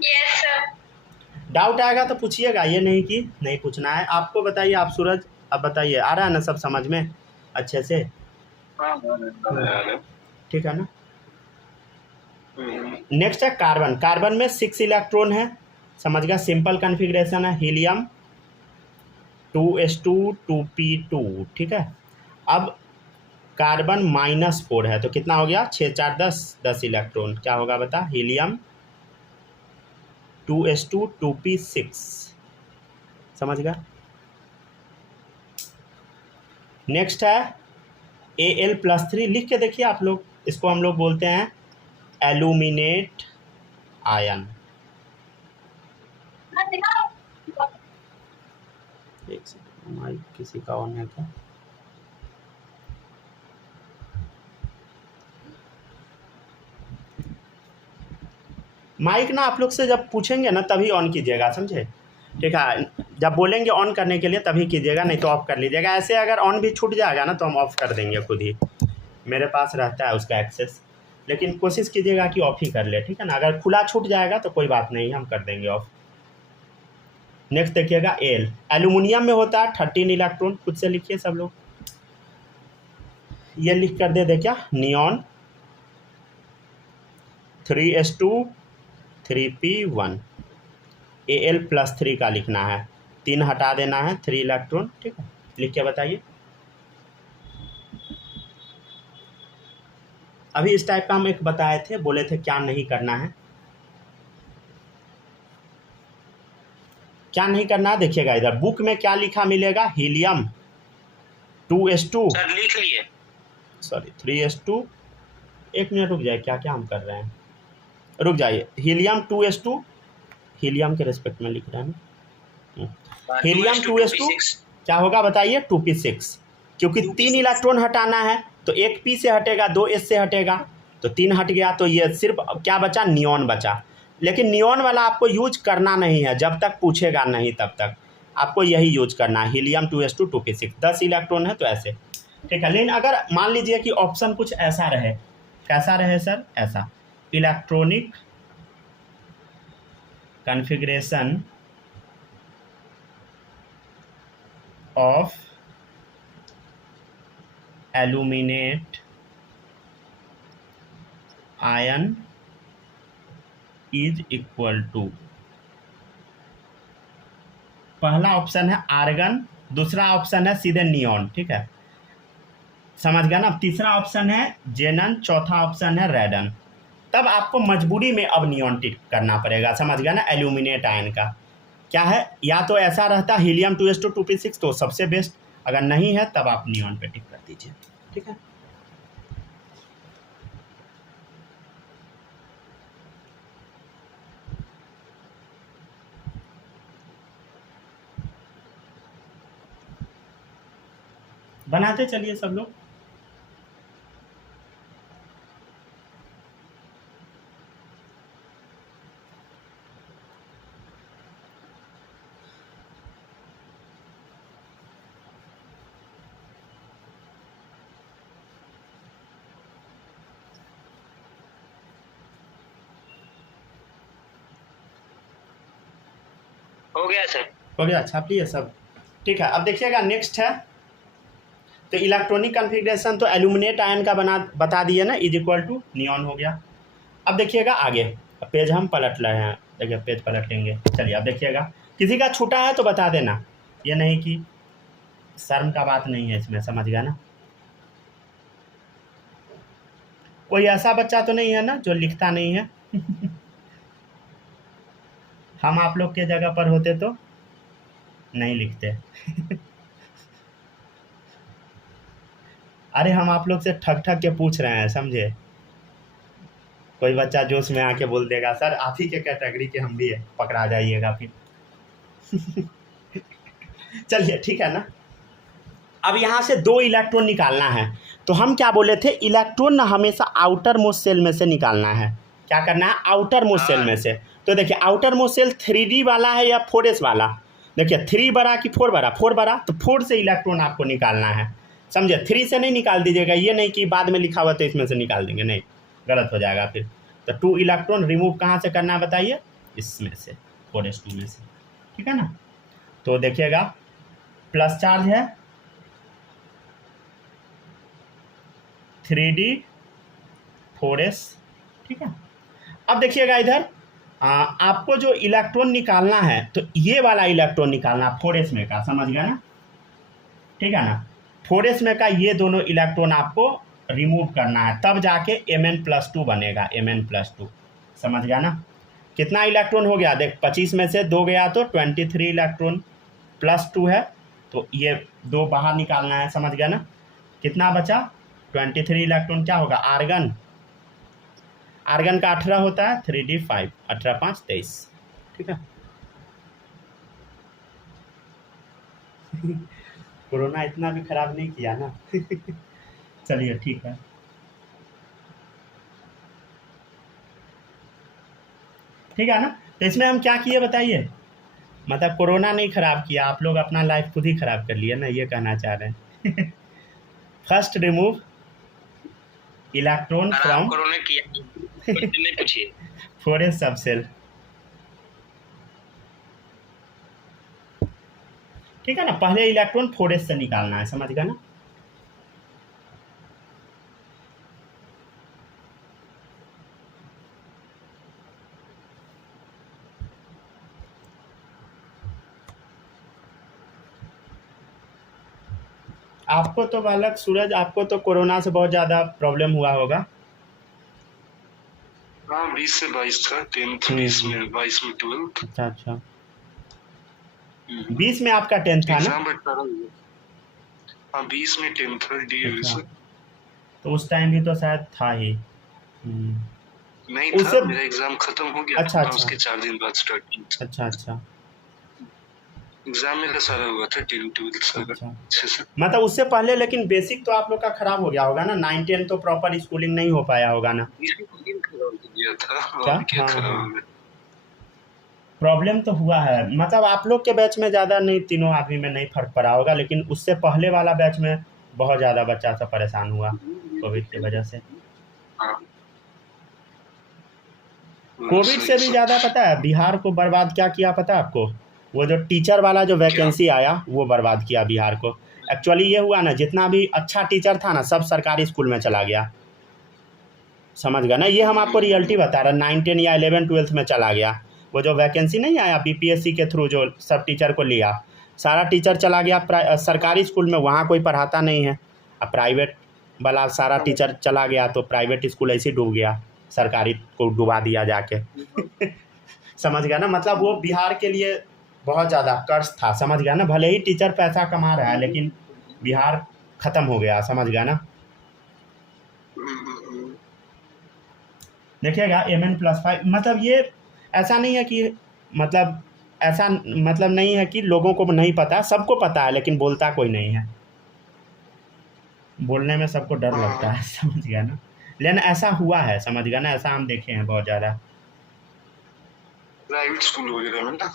Yes sir. डाउट आएगा तो पूछिएगा, ये नहीं कि नहीं पूछना है। आपको बताइए, आप सूरज अब बताइए, आ रहा है ना सब समझ में अच्छे से, ठीक है ना। नेक्स्ट है कार्बन। कार्बन में 6 इलेक्ट्रॉन है, समझ गया, सिंपल कॉन्फ़िगरेशन है। हीलियम 2s2 2p2, ठीक है। अब कार्बन -4 है तो कितना हो गया, 6 4 10 इलेक्ट्रॉन, क्या होगा बता, हीलियम 2s2 2p6, समझ गया। नेक्स्ट है Al+3, लिख के देखिए आप लोग, इसको हम लोग बोलते हैं एल्यूमिनेट आयन। एक सेकंड, माइक किसी का ऑन है क्या। माइक ना आप लोग से जब पूछेंगे ना तभी ऑन कीजिएगा, समझे, ठीक है। जब बोलेंगे ऑन करने के लिए तभी कीजिएगा, नहीं तो ऑफ कर लीजिएगा। ऐसे अगर ऑन भी छूट जाएगा ना तो हम ऑफ कर देंगे खुद ही, मेरे पास रहता है उसका एक्सेस, लेकिन कोशिश कीजिएगा कि ऑफ ही कर ले, ठीक है ना। अगर खुला छूट जाएगा तो कोई बात नहीं, हम कर देंगे ऑफ। नेक्स्ट देखिएगा एल, एल्यूमिनियम में होता है 13 इलेक्ट्रॉन, खुद से लिखिए सब लोग, ये लिख कर दे दे क्या, नियॉन 3s2 3p1। Al+3 का लिखना है, 3 हटा देना है, 3 इलेक्ट्रॉन, ठीक है। लिख के बताइए। अभी इस टाइप का हम एक बताए थे, बोले थे क्या नहीं करना है, क्या नहीं करना है। देखिएगा इधर बुक में क्या लिखा मिलेगा, हीलियम 2s2, सर लिख लिए, सॉरी 3s2, एक मिनट रुक जाए, क्या क्या हम कर रहे हैं, रुक जाइए। हीलियम 2s2, हीलियम के रेस्पेक्ट में लिख रहे हैं ना, हीलियम 2s2 क्या होगा बताइए, 2p6, क्योंकि 3 इलेक्ट्रॉन हटाना है तो एक p से हटेगा, 2 s से हटेगा, तो 3 हट गया, तो ये सिर्फ क्या बचा, नियॉन बचा। लेकिन नियॉन वाला आपको यूज करना नहीं है, जब तक पूछेगा नहीं तब तक। आपको यही यूज करना है, हीलियम 2s2 2p6, 10 इलेक्ट्रॉन है तो ऐसे, ठीक है। लेकिन अगर मान लीजिए कि ऑप्शन कुछ ऐसा रहे, कैसा रहे सर, ऐसा, electronic configuration of aluminate ion is equal to, पहला ऑप्शन है आर्गन, दूसरा ऑप्शन है सीधे नियॉन, ठीक है, समझ गया ना। तीसरा ऑप्शन है जेनन, चौथा ऑप्शन है रेडन। तब आपको मजबूरी में अब नियॉन टिक करना पड़ेगा, समझ गया ना। एल्यूमिनेट आयन का क्या है, या तो ऐसा रहता हीलियम 2s2 2p6 तो सबसे बेस्ट, अगर नहीं है तब आप नियॉन पे टिक कर दीजिए, ठीक है। बनाते चलिए सब लोग। हो गया सर, हो गया, छाप लिए सब, ठीक है। अब देखिएगा नेक्स्ट है, तो इलेक्ट्रॉनिक कॉन्फ़िगरेशन तो एल्यूमिनेट आयन का बता दिए ना, इज इक्वल टू नियॉन हो गया। अब देखिएगा आगे, अब पेज हम पलट रहे हैं, देखिए पेज पलट लेंगे। चलिए अब देखिएगा, किसी का छूटा है तो बता देना, ये नहीं कि शर्म का बात नहीं है इसमें, समझ गया ना। कोई ऐसा बच्चा तो नहीं है ना जो लिखता नहीं है हम आप लोग के जगह पर होते तो नहीं लिखते अरे हम आप लोग से ठग ठग के पूछ रहे हैं, समझे। कोई बच्चा जोश में आके बोल देगा सर आप ही के कैटेगरी के हम भी है, पकड़ा जाइएगा फिर चलिए ठीक है ना। अब यहाँ से 2 इलेक्ट्रॉन निकालना है, तो हम क्या बोले थे, इलेक्ट्रॉन ना हमेशा आउटर मोस्ट सेल में से निकालना है। क्या करना है, आउटर मोस्ट सेल में से। तो देखिए आउटर मोस्ट सेल 3D वाला है या 4s वाला, देखिए 3 बड़ा कि 4 बड़ा, 4 बड़ा, तो 4 से इलेक्ट्रॉन आपको निकालना है, समझे। 3 से नहीं निकाल दीजिएगा, ये नहीं कि बाद में लिखा हुआ तो इसमें से निकाल देंगे, नहीं, गलत हो जाएगा फिर। तो 2 इलेक्ट्रॉन रिमूव कहाँ से करना है बताइए, इसमें से, 4s2 में से, ठीक है ना। तो देखिएगा प्लस चार्ज है 3D 4s, ठीक है। अब देखिएगा इधर आपको जो इलेक्ट्रॉन निकालना है, तो ये वाला इलेक्ट्रॉन निकालना 4s में का, समझ गया ना, ठीक है ना। 4s में का ये दोनों इलेक्ट्रॉन आपको रिमूव करना है, तब जाके Mn+2 बनेगा, Mn+2, समझ गया ना। कितना इलेक्ट्रॉन हो गया, देख 25 में से 2 गया तो 23 इलेक्ट्रॉन, +2 है तो ये 2 बाहर निकालना है, समझ गया ना। कितना बचा, 23 इलेक्ट्रॉन क्या होगा, आर्गन, आर्गन का 18 होता है, 3D5, 18 5 23, ठीक है कोरोना इतना भी खराब नहीं किया ना चलिए ठीक है। ठीक है ना, तो इसमें हम क्या किए बताइए, मतलब कोरोना नहीं खराब किया, आप लोग अपना लाइफ खुद ही खराब कर लिए ना, ये कहना चाह रहे हैं first remove electron from corona किया नहीं पूछिए 4s सबसेल, ठीक है ना। पहले इलेक्ट्रॉन 4s से निकालना है, समझ गया ना। आपको तो बालक सूरज, आपको तो कोरोना से बहुत ज़्यादा प्रॉब्लम हुआ होगा। हाँ 20 से 22 था, 10th 20 में, 22 में 12th। अच्छा अच्छा, 20 में आपका 10th था ना। एग्जाम 18 हुआ, हाँ 20 में 10th था डीएवी से। तो उस टाइम भी तो शायद था ही। नहीं उससे था, मेरा एग्जाम खत्म हो गया अच्छा, था, अच्छा। उसके 4 दिन बाद स्टार्ट किया। अच्छा अच्छा, एग्जाम मेरा सारा हुआ था 10 12 सारा अच्छा। अच्छे से। मतलब उससे पहले लेकिन बेसिक तो आप लोग का खराब हो गया होगा ना, 9 10 तो प्रॉपर स्कूलिंग नहीं हो पाया होगा ना। इसमें 3 खराब हो गया था, क्या? और क्या हाँ, खराब हाँ। हो गया। प्रॉब्लम तो हुआ है, मतलब आप लोग के बैच में ज़्यादा नहीं, तीनों आदमी में नहीं फर्क पड़ा होगा, लेकिन उससे पहले वाला बैच में बहुत ज़्यादा बच्चा सब परेशान हुआ कोविड की वजह से। हाँ। कोविड से भी ज़्यादा पता है बिहार को बर्बाद क्या किया पता है आपको? वो जो टीचर वाला जो वैकेंसी आया वो बर्बाद किया बिहार को। एक्चुअली ये हुआ ना, जितना भी अच्छा टीचर था ना सब सरकारी स्कूल में चला गया, समझ गया ना? ये हम आपको रियलिटी बता रहे हैं, 9, 10 या 11, 12 में चला गया। वो जो वैकेंसी नहीं आया बीपीएससी के थ्रू जो सब टीचर को लिया, सारा टीचर चला गया सरकारी स्कूल में, वहाँ कोई पढ़ाता नहीं है। अब प्राइवेट वाला सारा टीचर चला गया तो प्राइवेट स्कूल ऐसे डूब गया, सरकारी को डुबा दिया जाके। समझ गया ना? मतलब वो बिहार के लिए बहुत ज़्यादा कर्ज था, समझ गया ना? भले ही टीचर पैसा कमा रहा है लेकिन बिहार ख़त्म हो गया, समझ गया ना? देखिएगा MN+5 मतलब ये ऐसा नहीं है कि मतलब ऐसा मतलब नहीं है कि लोगों को नहीं पता, सबको पता है लेकिन बोलता कोई नहीं है, बोलने में सबको डर लगता है, समझ गया ना? लेकिन ऐसा हुआ है, समझ गया ना? ऐसा हम देखे हैं बहुत ज़्यादा। प्राइवेट स्कूल वगैरह में ना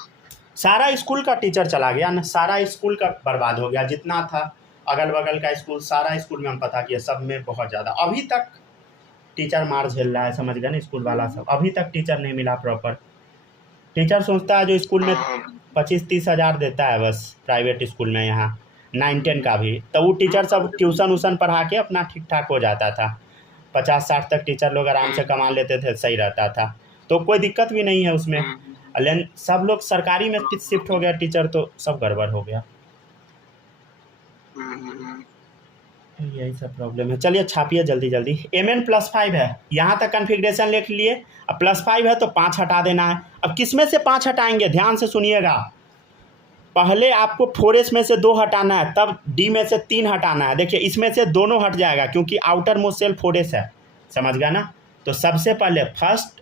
सारा स्कूल का टीचर चला गया ना, सारा स्कूल का बर्बाद हो गया, जितना था अगल बगल का स्कूल, सारा स्कूल में हम पता किया, सब में बहुत ज़्यादा अभी तक टीचर मार झेल रहा है, समझ गया ना? स्कूल वाला सब अभी तक टीचर नहीं मिला प्रॉपर। टीचर सोचता है जो स्कूल में 25-30 हज़ार देता है बस प्राइवेट स्कूल में, यहाँ 9, 10 का भी, तो वो टीचर सब ट्यूशन व्यूशन पढ़ा के अपना ठीक ठाक हो जाता था, 50-60 तक टीचर लोग आराम से कमा लेते थे, सही रहता था, तो कोई दिक्कत भी नहीं है उसमें। लेकिन सब लोग सरकारी में शिफ्ट हो गया टीचर, तो सब गड़बड़ हो गया, यही सब प्रॉब्लम है। चलिए छापिए जल्दी जल्दी। MN+5 है, यहाँ तक कन्फिग्रेशन लिख लिए। अब +5 है तो 5 हटा देना है। अब किस में से 5 हटाएंगे, ध्यान से सुनिएगा। पहले आपको 4S में से 2 हटाना है, तब D में से 3 हटाना है। देखिए इसमें से दोनों हट जाएगा क्योंकि आउटर मोस्ट सेल 4S है, समझ गया ना? तो सबसे पहले फर्स्ट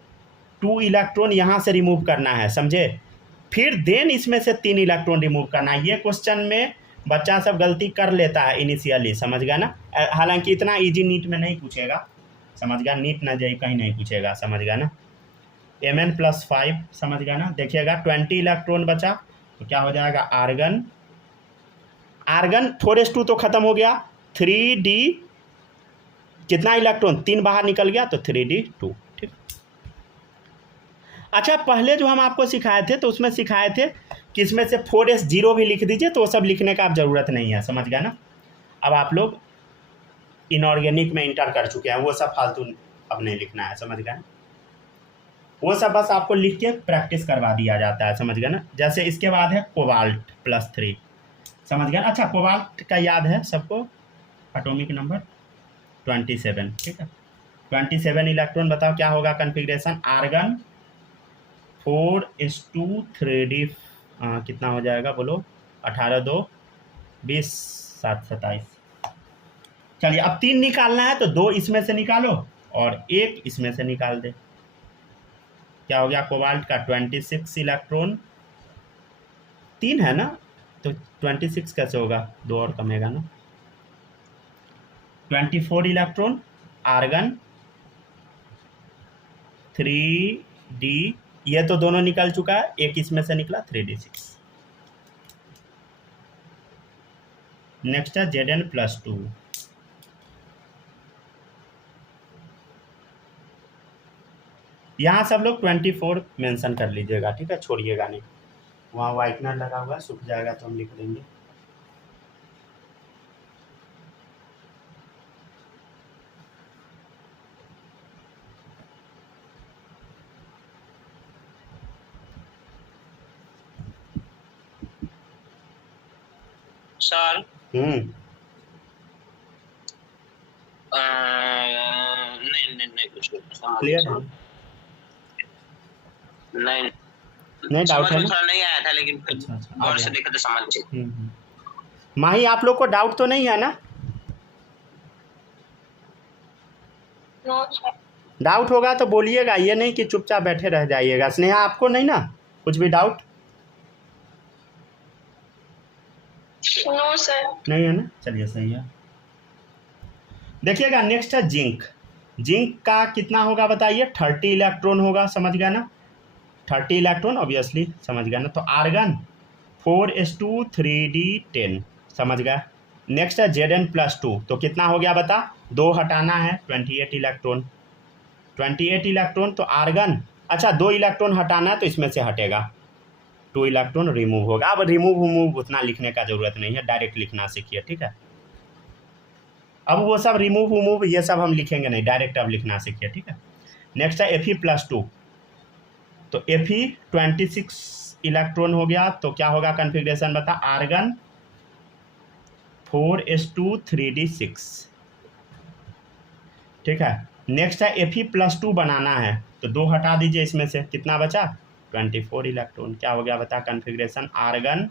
2 इलेक्ट्रॉन यहाँ से रिमूव करना है, समझे? फिर देन इसमें से 3 इलेक्ट्रॉन रिमूव करना है। ये क्वेश्चन में बच्चा सब गलती कर लेता है इनिशियली, समझ गया ना? हालांकि इतना इजी नीट में नहीं पूछेगा, समझ गया? नीट ना जाए कहीं नहीं पूछेगा, समझ गया ना? MN+5 समझ गया ना? देखिएगा 20 इलेक्ट्रॉन बचा तो क्या हो जाएगा, आर्गन। आर्गन 4s2 तो ख़त्म हो गया, 3D कितना इलेक्ट्रॉन, 3 बाहर निकल गया तो 3D2, ठीक। अच्छा पहले जो हम आपको सिखाए थे तो उसमें सिखाए थे कि इसमें से 4s0 भी लिख दीजिए, तो वो सब लिखने का आप ज़रूरत नहीं है, समझ गया ना? अब आप लोग इनऑर्गेनिक में इंटर कर चुके हैं, वो सब फालतू अब नहीं लिखना है, समझ गया ना? वो सब बस आपको लिख के प्रैक्टिस करवा दिया जाता है, समझ गया ना? जैसे इसके बाद है कोबाल्ट +3, समझ गया? अच्छा कोबाल्ट का याद है सबको, एटॉमिक नंबर 27, ठीक है? 27 इलेक्ट्रॉन, बताओ क्या होगा कन्फिग्रेशन, आर्गन 4s2 3D कितना हो जाएगा बोलो, 18 2 20 7 27। चलिए अब 3 निकालना है तो 2 इसमें से निकालो और 1 इसमें से निकाल दे। क्या हो गया, कोबाल्ट का 26 इलेक्ट्रॉन, 3 है ना तो 26 कैसे होगा, 2 और कमेगा ना। 24 इलेक्ट्रॉन, आर्गन 3D, ये तो दोनों निकल चुका है, 1 इसमें से निकला 3D6। नेक्स्ट है Zn+2, यहाँ सब लोग 24 मेंशन कर लीजिएगा, ठीक है? छोड़िएगा नहीं, वहाँ वाइटनर लगा हुआ है, सूख जाएगा तो हम लिख देंगे। सर नहीं नहीं कुछ क्लियर है, नहीं डाउट है ना? थोड़ा नहीं आया था लेकिन अच्छा, गौर से देखा तो समझ। माही आप लोग को डाउट तो नहीं है ना? No sir. डाउट होगा तो बोलिएगा, ये नहीं कि चुपचाप बैठे रह जाइएगा। स्नेहा आपको नहीं ना कुछ भी डाउट? No sir. नहीं है ना, चलिए सही है। देखिएगा नेक्स्ट है जिंक। जिंक का कितना होगा बताइए, 30 इलेक्ट्रॉन होगा, समझ गया ना? 30 इलेक्ट्रॉन ऑब्वियसली, समझ गया ना। तो आर्गन 4s2 3d10, समझ गया। नेक्स्ट है Zn+2, तो कितना हो गया बता, 2 हटाना है, 28 इलेक्ट्रॉन, 28 इलेक्ट्रॉन। तो आर्गन, अच्छा 2 इलेक्ट्रॉन हटाना है तो इसमें से हटेगा, 2 इलेक्ट्रॉन रिमूव होगा। अब रिमूव उतना लिखने का ज़रूरत नहीं है, डायरेक्ट लिखना सीखिए, ठीक है। अब वो सब रिमूव ये सब हम लिखेंगे नहीं, डायरेक्ट अब लिखना सीखिए, ठीक है। नेक्स्ट है Fe+2, तो Fe 26 इलेक्ट्रॉन हो गया, तो क्या होगा कन्फिग्रेशन बता, आर्गन 4s2 3d6, ठीक है। नेक्स्ट है Fe+2 बनाना है, तो 2 हटा दीजिए इसमें से, कितना बचा 24 इलेक्ट्रॉन, क्या हो गया बता कन्फिग्रेशन, आर्गन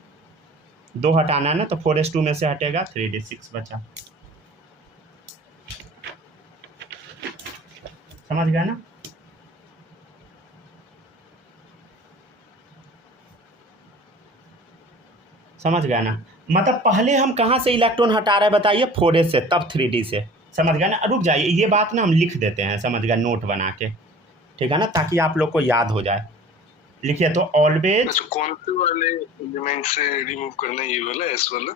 2 हटाना है ना, तो 4s2 में से हटेगा, 3d6 बचा, समझ गया ना। समझ गया ना, मतलब पहले हम कहाँ से इलेक्ट्रॉन हटा रहे हैं बताइए, 4s से, तब 3d से, समझ गया ना। रुक जाइए, ये बात ना हम लिख देते हैं, समझ गया, नोट बना के, ठीक है ना, ताकि आप लोग को याद हो जाए। लिखिए तो ऑलवेज, अच्छा कौन से वाले एलिमेंट से रिमूव करना है, ये वाला एस वाला?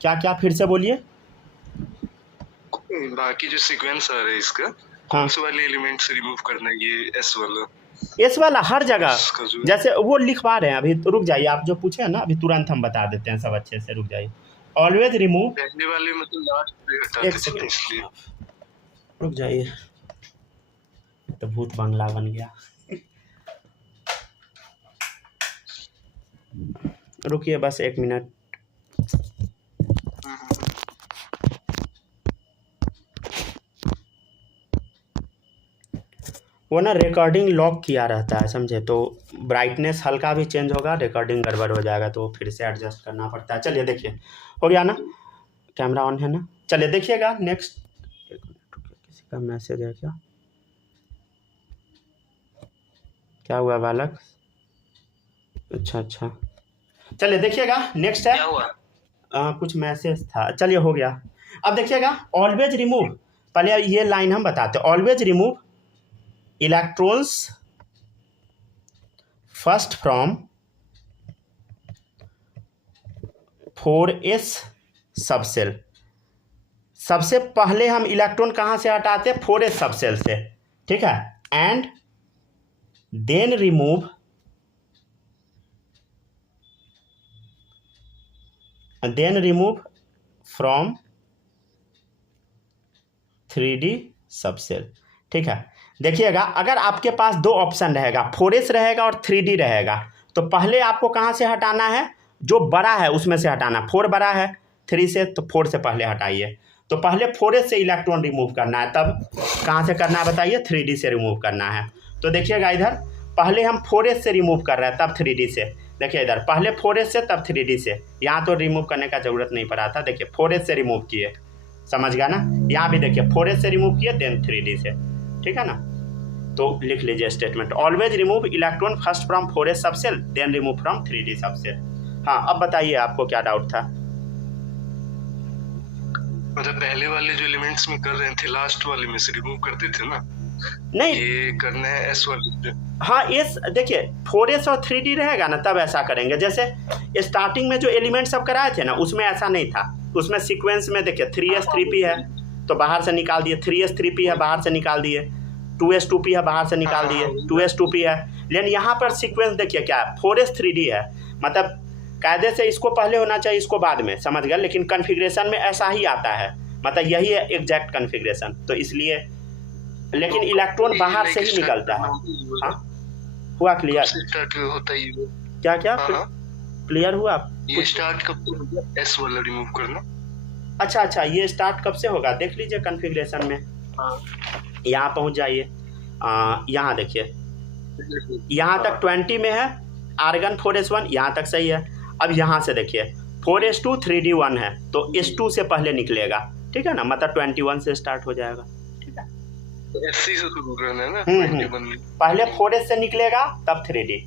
क्या क्या फिर से बोलिए। बाकी जो सीक्वेंस आ रहा है इसका, हाँ, कौन से वाले एलिमेंट से रिमूव करना है, ये एस वाला? एस वाला हर जगह, इसका जो जैसे वो लिखवा रहे हैं अभी, तो रुक जाइए, आप जो पूछे हैं ना अभी तुरंत हम बता देते हैं सब अच्छे से, रुक जाइए। ऑलवेज रिमूव, पहले वाले मतलब लास्ट पे हटाते एक थे सेकंड, इसलिए। रुक जाइए, तो भूत बंगला बन गया, रुकिए बस 1 मिनट। वो ना रिकॉर्डिंग लॉक किया रहता है, समझे, तो ब्राइटनेस हल्का भी चेंज होगा, रिकॉर्डिंग गड़बड़ हो जाएगा, तो फिर से एडजस्ट करना पड़ता है। चलिए देखिए, हो गया ना, कैमरा ऑन है ना, चलिए देखिएगा। नेक्स्ट, किसी का मैसेज है क्या, क्या हुआ बालक, अच्छा, चलिए देखिएगा। नेक्स्ट है, क्या हुआ, कुछ मैसेज था, चलिए हो गया। अब देखिएगा, ऑलवेज रिमूव, पहले ये लाइन हम बताते हैं, always remove electrons first from 4s subshell, सबसे पहले हम इलेक्ट्रॉन कहाँ से हटाते हैं, 4s सबसेल से, ठीक है। And then remove from 3d subshell, ठीक है। देखिएगा, अगर आपके पास 2 ऑप्शन रहेगा, 4s रहेगा और 3d रहेगा, तो पहले आपको कहाँ से हटाना है, जो बड़ा है उसमें से हटाना, 4 बड़ा है 3 से, तो 4 से पहले हटाइए। तो पहले 4s से इलेक्ट्रॉन रिमूव करना है, तब कहाँ से करना है बताइए, 3d से रिमूव करना है। तो देखिएगा इधर, पहले हम 4s से रिमूव कर रहे हैं, तब 3d से, देखिए इधर पहले 4s से तब 3d से, यहाँ तो रिमूव करने का ज़रूरत नहीं पड़ा था, देखिए 4s से रिमूव किए, समझ गया ना। यहाँ भी देखिए 4s से रिमूव किए, देन 3d से, ठीक है ना। तो लिख लीजिए statement, always remove electron first from 4s subshell, then remove from 3d subshell. हाँ, अब बताइए आपको क्या डाउट था। मतलब पहले वाले जो एलिमेंट्स में कर रहे थे, लास्ट वाले में से रिमूव करते थे ना, नहीं, ये करना है एस वाले से। हाँ, एस देखिए 4s और 3d रहेगा ना, तब ऐसा करेंगे। जैसे स्टार्टिंग में जो एलिमेंट सब कराए थे ना, उसमें ऐसा नहीं था, उसमें सीक्वेंस में देखिए 3s 3p है तो बाहर से निकाल दिए, 3s 3p है बाहर से निकाल दिए, 2s 2p है बाहर से निकाल दिए, 2s 2p है। लेकिन यहाँ पर सीक्वेंस देखिए क्या है, 4s 3d है, मतलब कायदे से इसको पहले होना चाहिए, इसको बाद में, समझ गया। लेकिन कन्फिग्रेशन में ऐसा ही आता है, मतलब यही है एग्जैक्ट कन्फिग्रेशन, तो इसलिए, लेकिन इलेक्ट्रॉन बाहर से ही निकलता है। हाँ, हुआ क्लियर, स्टार्ट होता है ये, क्या क्या क्लियर हुआ, ये स्टार्ट कब से होगा एस वाला रिमूव करना? अच्छा, ये स्टार्ट कब से होगा, देख लीजिए कन्फिग्रेशन में, यहाँ पहुँच जाइए, यहाँ देखिए, यहाँ तक 20 में है, आर्गन 4s1 यहाँ तक सही है। अब यहाँ से देखिए 4s2 3d1 है, तो s2 से पहले निकलेगा, ठीक है ना, मतलब 21 से स्टार्ट हो जाएगा, ठीक है। तो एससी से शुरू करना है ना, 21 में पहले 4s से निकलेगा तब 3d,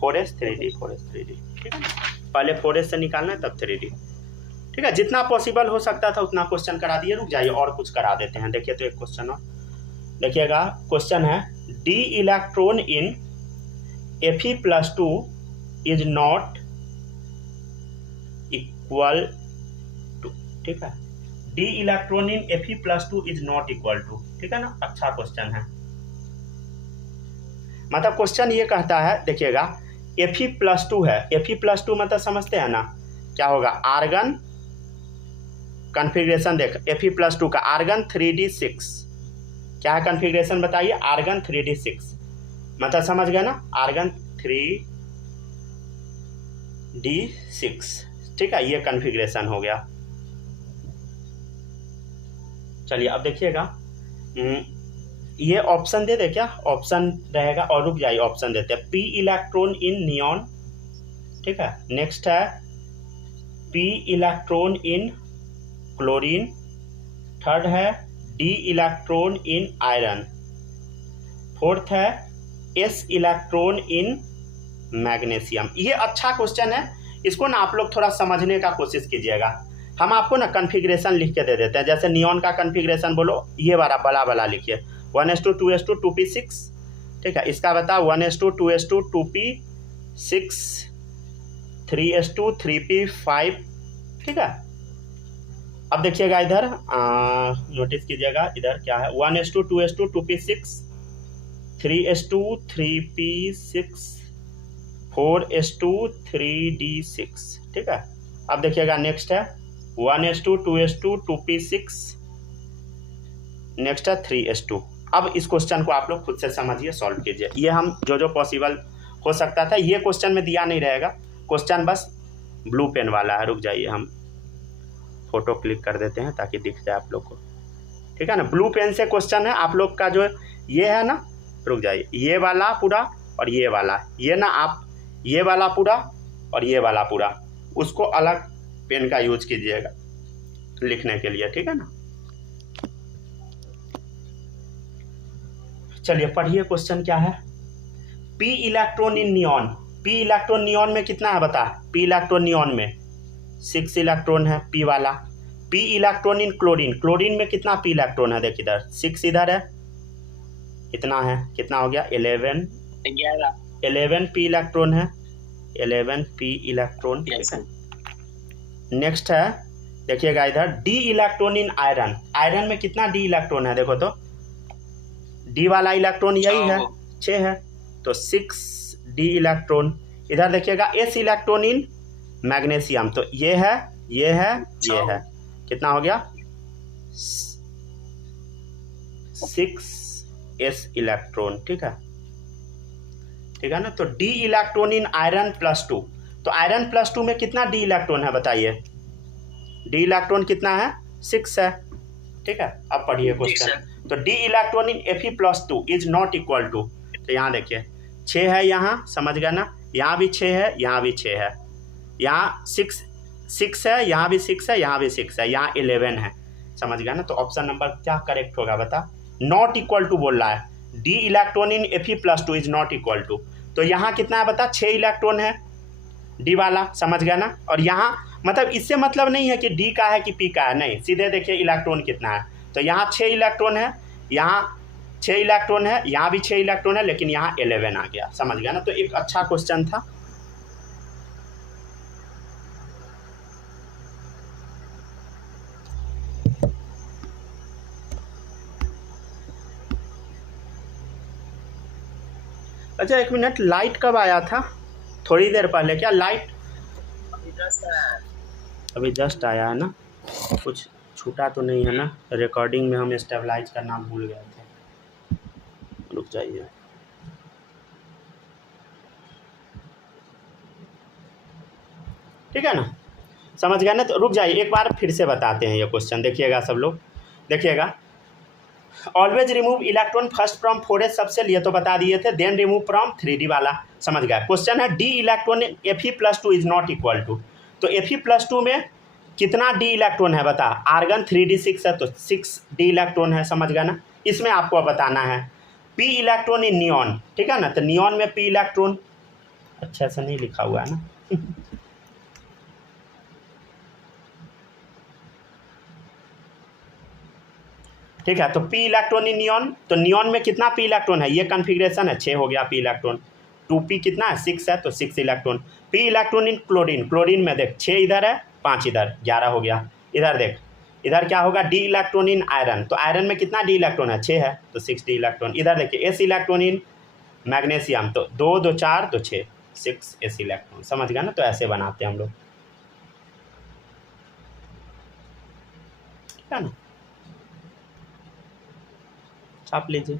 4s 3d 4s 3d, ठीक है। पहले 4s से निकालना है तब 3d, ठीक है। जितना पॉसिबल हो सकता था उतना क्वेश्चन करा दिए। रुक जाइए और कुछ करा देते हैं, देखिए तो एक क्वेश्चन और देखिएगा। क्वेश्चन है, d electron in Fe+2 is not equal to, ठीक है, d electron in Fe+2 is not equal to, ठीक है ना। अच्छा क्वेश्चन है, मतलब क्वेश्चन ये कहता है, देखिएगा Fe+2 है, Fe+2 मतलब समझते हैं ना क्या होगा, आर्गन कॉन्फ़िगरेशन देख, Fe+2 का आर्गन 3d6, क्या है कॉन्फ़िगरेशन बताइए, आर्गन 3d6, मतलब समझ गए ना, आर्गन 3d6, ठीक है, ये कॉन्फ़िगरेशन हो गया। चलिए अब देखिएगा, ये ऑप्शन दे दे, क्या ऑप्शन रहेगा, और रुक जाइए ऑप्शन देते हैं, p इलेक्ट्रॉन इन नियॉन, ठीक है, नेक्स्ट है p electron in chlorine, third है d इलेक्ट्रॉन इन आयरन, फोर्थ है s इलेक्ट्रॉन इन मैग्नीशियम। ये अच्छा क्वेश्चन है, इसको ना आप लोग थोड़ा समझने का कोशिश कीजिएगा। हम आपको ना कॉन्फ़िगरेशन लिख के दे देते हैं, जैसे नियॉन का कॉन्फ़िगरेशन बोलो, ये वाला बला लिखिए 1s2 2s2 2p6, ठीक है, इसका बताओ 1s2 2s2 2p6 3s2 3p5, ठीक है। अब देखिएगा इधर नोटिस कीजिएगा, इधर क्या है 1s2 2s2 2p6 3s2 3p6 4s2 3d6, ठीक है। अब देखिएगा नेक्स्ट है 1s2 2s2 2p6, नेक्स्ट है 3s2। अब इस क्वेश्चन को आप लोग खुद से समझिए, सॉल्व कीजिए, ये हम जो पॉसिबल हो सकता था, ये क्वेश्चन में दिया नहीं रहेगा, क्वेश्चन बस ब्लू पेन वाला है। रुक जाइए, हम फोटो क्लिक कर देते हैं ताकि दिख जाए आप लोग को, ठीक है ना। ब्लू पेन से क्वेश्चन है आप लोग का, जो ये है ना, रुक जाइए, ये वाला पूरा और ये वाला, ये ना आप ये वाला पूरा और ये वाला पूरा, उसको अलग पेन का यूज कीजिएगा लिखने के लिए, ठीक है ना। चलिए पढ़िए क्वेश्चन क्या है, p electron in neon, p electron neon में कितना है बता, p इलेक्ट्रॉन नियॉन में 6 इलेक्ट्रॉन है p वाला, p electron in chlorine, chlorine में कितना p इलेक्ट्रॉन है, देख इधर 6 इधर है, इतना है, कितना हो गया 11 p इलेक्ट्रॉन है, 11 p इलेक्ट्रॉन। नेक्स्ट है देखिएगा इधर d इलेक्ट्रॉन इन आयरन, आयरन में कितना d इलेक्ट्रॉन है, देखो तो d वाला इलेक्ट्रॉन यही है 6 है, तो 6 d इलेक्ट्रॉन। इधर देखिएगा s इलेक्ट्रॉन इन मैग्नीशियम, तो ये है ये है ये है, कितना हो गया 6s इलेक्ट्रॉन, ठीक है, ठीक है ना। तो d इलेक्ट्रॉन इन आयरन +2, तो आयरन +2 में कितना d इलेक्ट्रॉन है बताइए, d इलेक्ट्रॉन कितना है 6 है, ठीक है। अब पढ़िए क्वेश्चन, तो d electron in Fe+2 is not equal to, तो यहाँ देखिए 6 है, यहाँ समझ गया ना, यहाँ भी 6 है, यहाँ भी 6 है, यहाँ 6 है, यहाँ भी 6 है, यहाँ भी 6 है, यहाँ 11 है, समझ गया ना। तो ऑप्शन नंबर क्या करेक्ट होगा बता, नॉट इक्वल टू बोल रहा है, d electron in Fe+2 is not equal to, तो यहाँ कितना है बता 6 इलेक्ट्रॉन है d वाला, समझ गया ना। और यहाँ मतलब इससे मतलब नहीं है कि d का है कि p का है, नहीं, सीधे देखिए इलेक्ट्रॉन कितना है, तो यहाँ 6 इलेक्ट्रॉन है, यहाँ 6 इलेक्ट्रॉन है, यहाँ भी 6 इलेक्ट्रॉन है, लेकिन यहाँ 11 आ गया, समझ गया ना। तो एक अच्छा क्वेश्चन था। अच्छा एक मिनट, लाइट कब आया था, थोड़ी देर पहले क्या लाइट, अभी जस्ट आया है ना, कुछ छूटा तो नहीं है ना, रिकॉर्डिंग में हम स्टेबलाइज करना भूल गए थे, रुक जाइए, ठीक है ना, समझ गए ना। तो रुक जाइए, एक बार फिर से बताते हैं ये क्वेश्चन, देखिएगा सब लोग, देखिएगा always remove electron first from 4s subshell, ये तो बता दिए थे, देन रिमूव फ्रॉम 3d वाला, समझ गया। क्वेश्चन है d electron Fe+2 is not equal to, तो Fe+2 में कितना d इलेक्ट्रॉन है बता, आर्गन 3d6 है, तो 6d इलेक्ट्रॉन है, समझ गया ना। इसमें आपको बताना है p इलेक्ट्रॉन इन नियॉन, ठीक है ना, तो नियॉन में p इलेक्ट्रॉन अच्छा से नहीं लिखा हुआ है ना ठीक है, तो p इलेक्ट्रॉन इन नियॉन, तो नियॉन में कितना p इलेक्ट्रॉन है, ये कॉन्फ़िगरेशन है 6 हो गया p इलेक्ट्रॉन, 2p कितना है 6 है, तो 6 electron. p electron in chlorine, chlorine में देख 6 इधर है 5 इधर, 11 हो गया। इधर देख, इधर क्या होगा d इलेक्ट्रॉन इन आयरन, तो आयरन में कितना d इलेक्ट्रॉन है 6 है, तो 6 d इलेक्ट्रॉन। इधर देखिए s इलेक्ट्रॉन इन मैग्नीशियम, तो 2 2 4 तो 6 s इलेक्ट्रॉन। समझ गया ना, तो ऐसे बनाते हैं हम लोग, ठीक है ना, छाप लीजिए।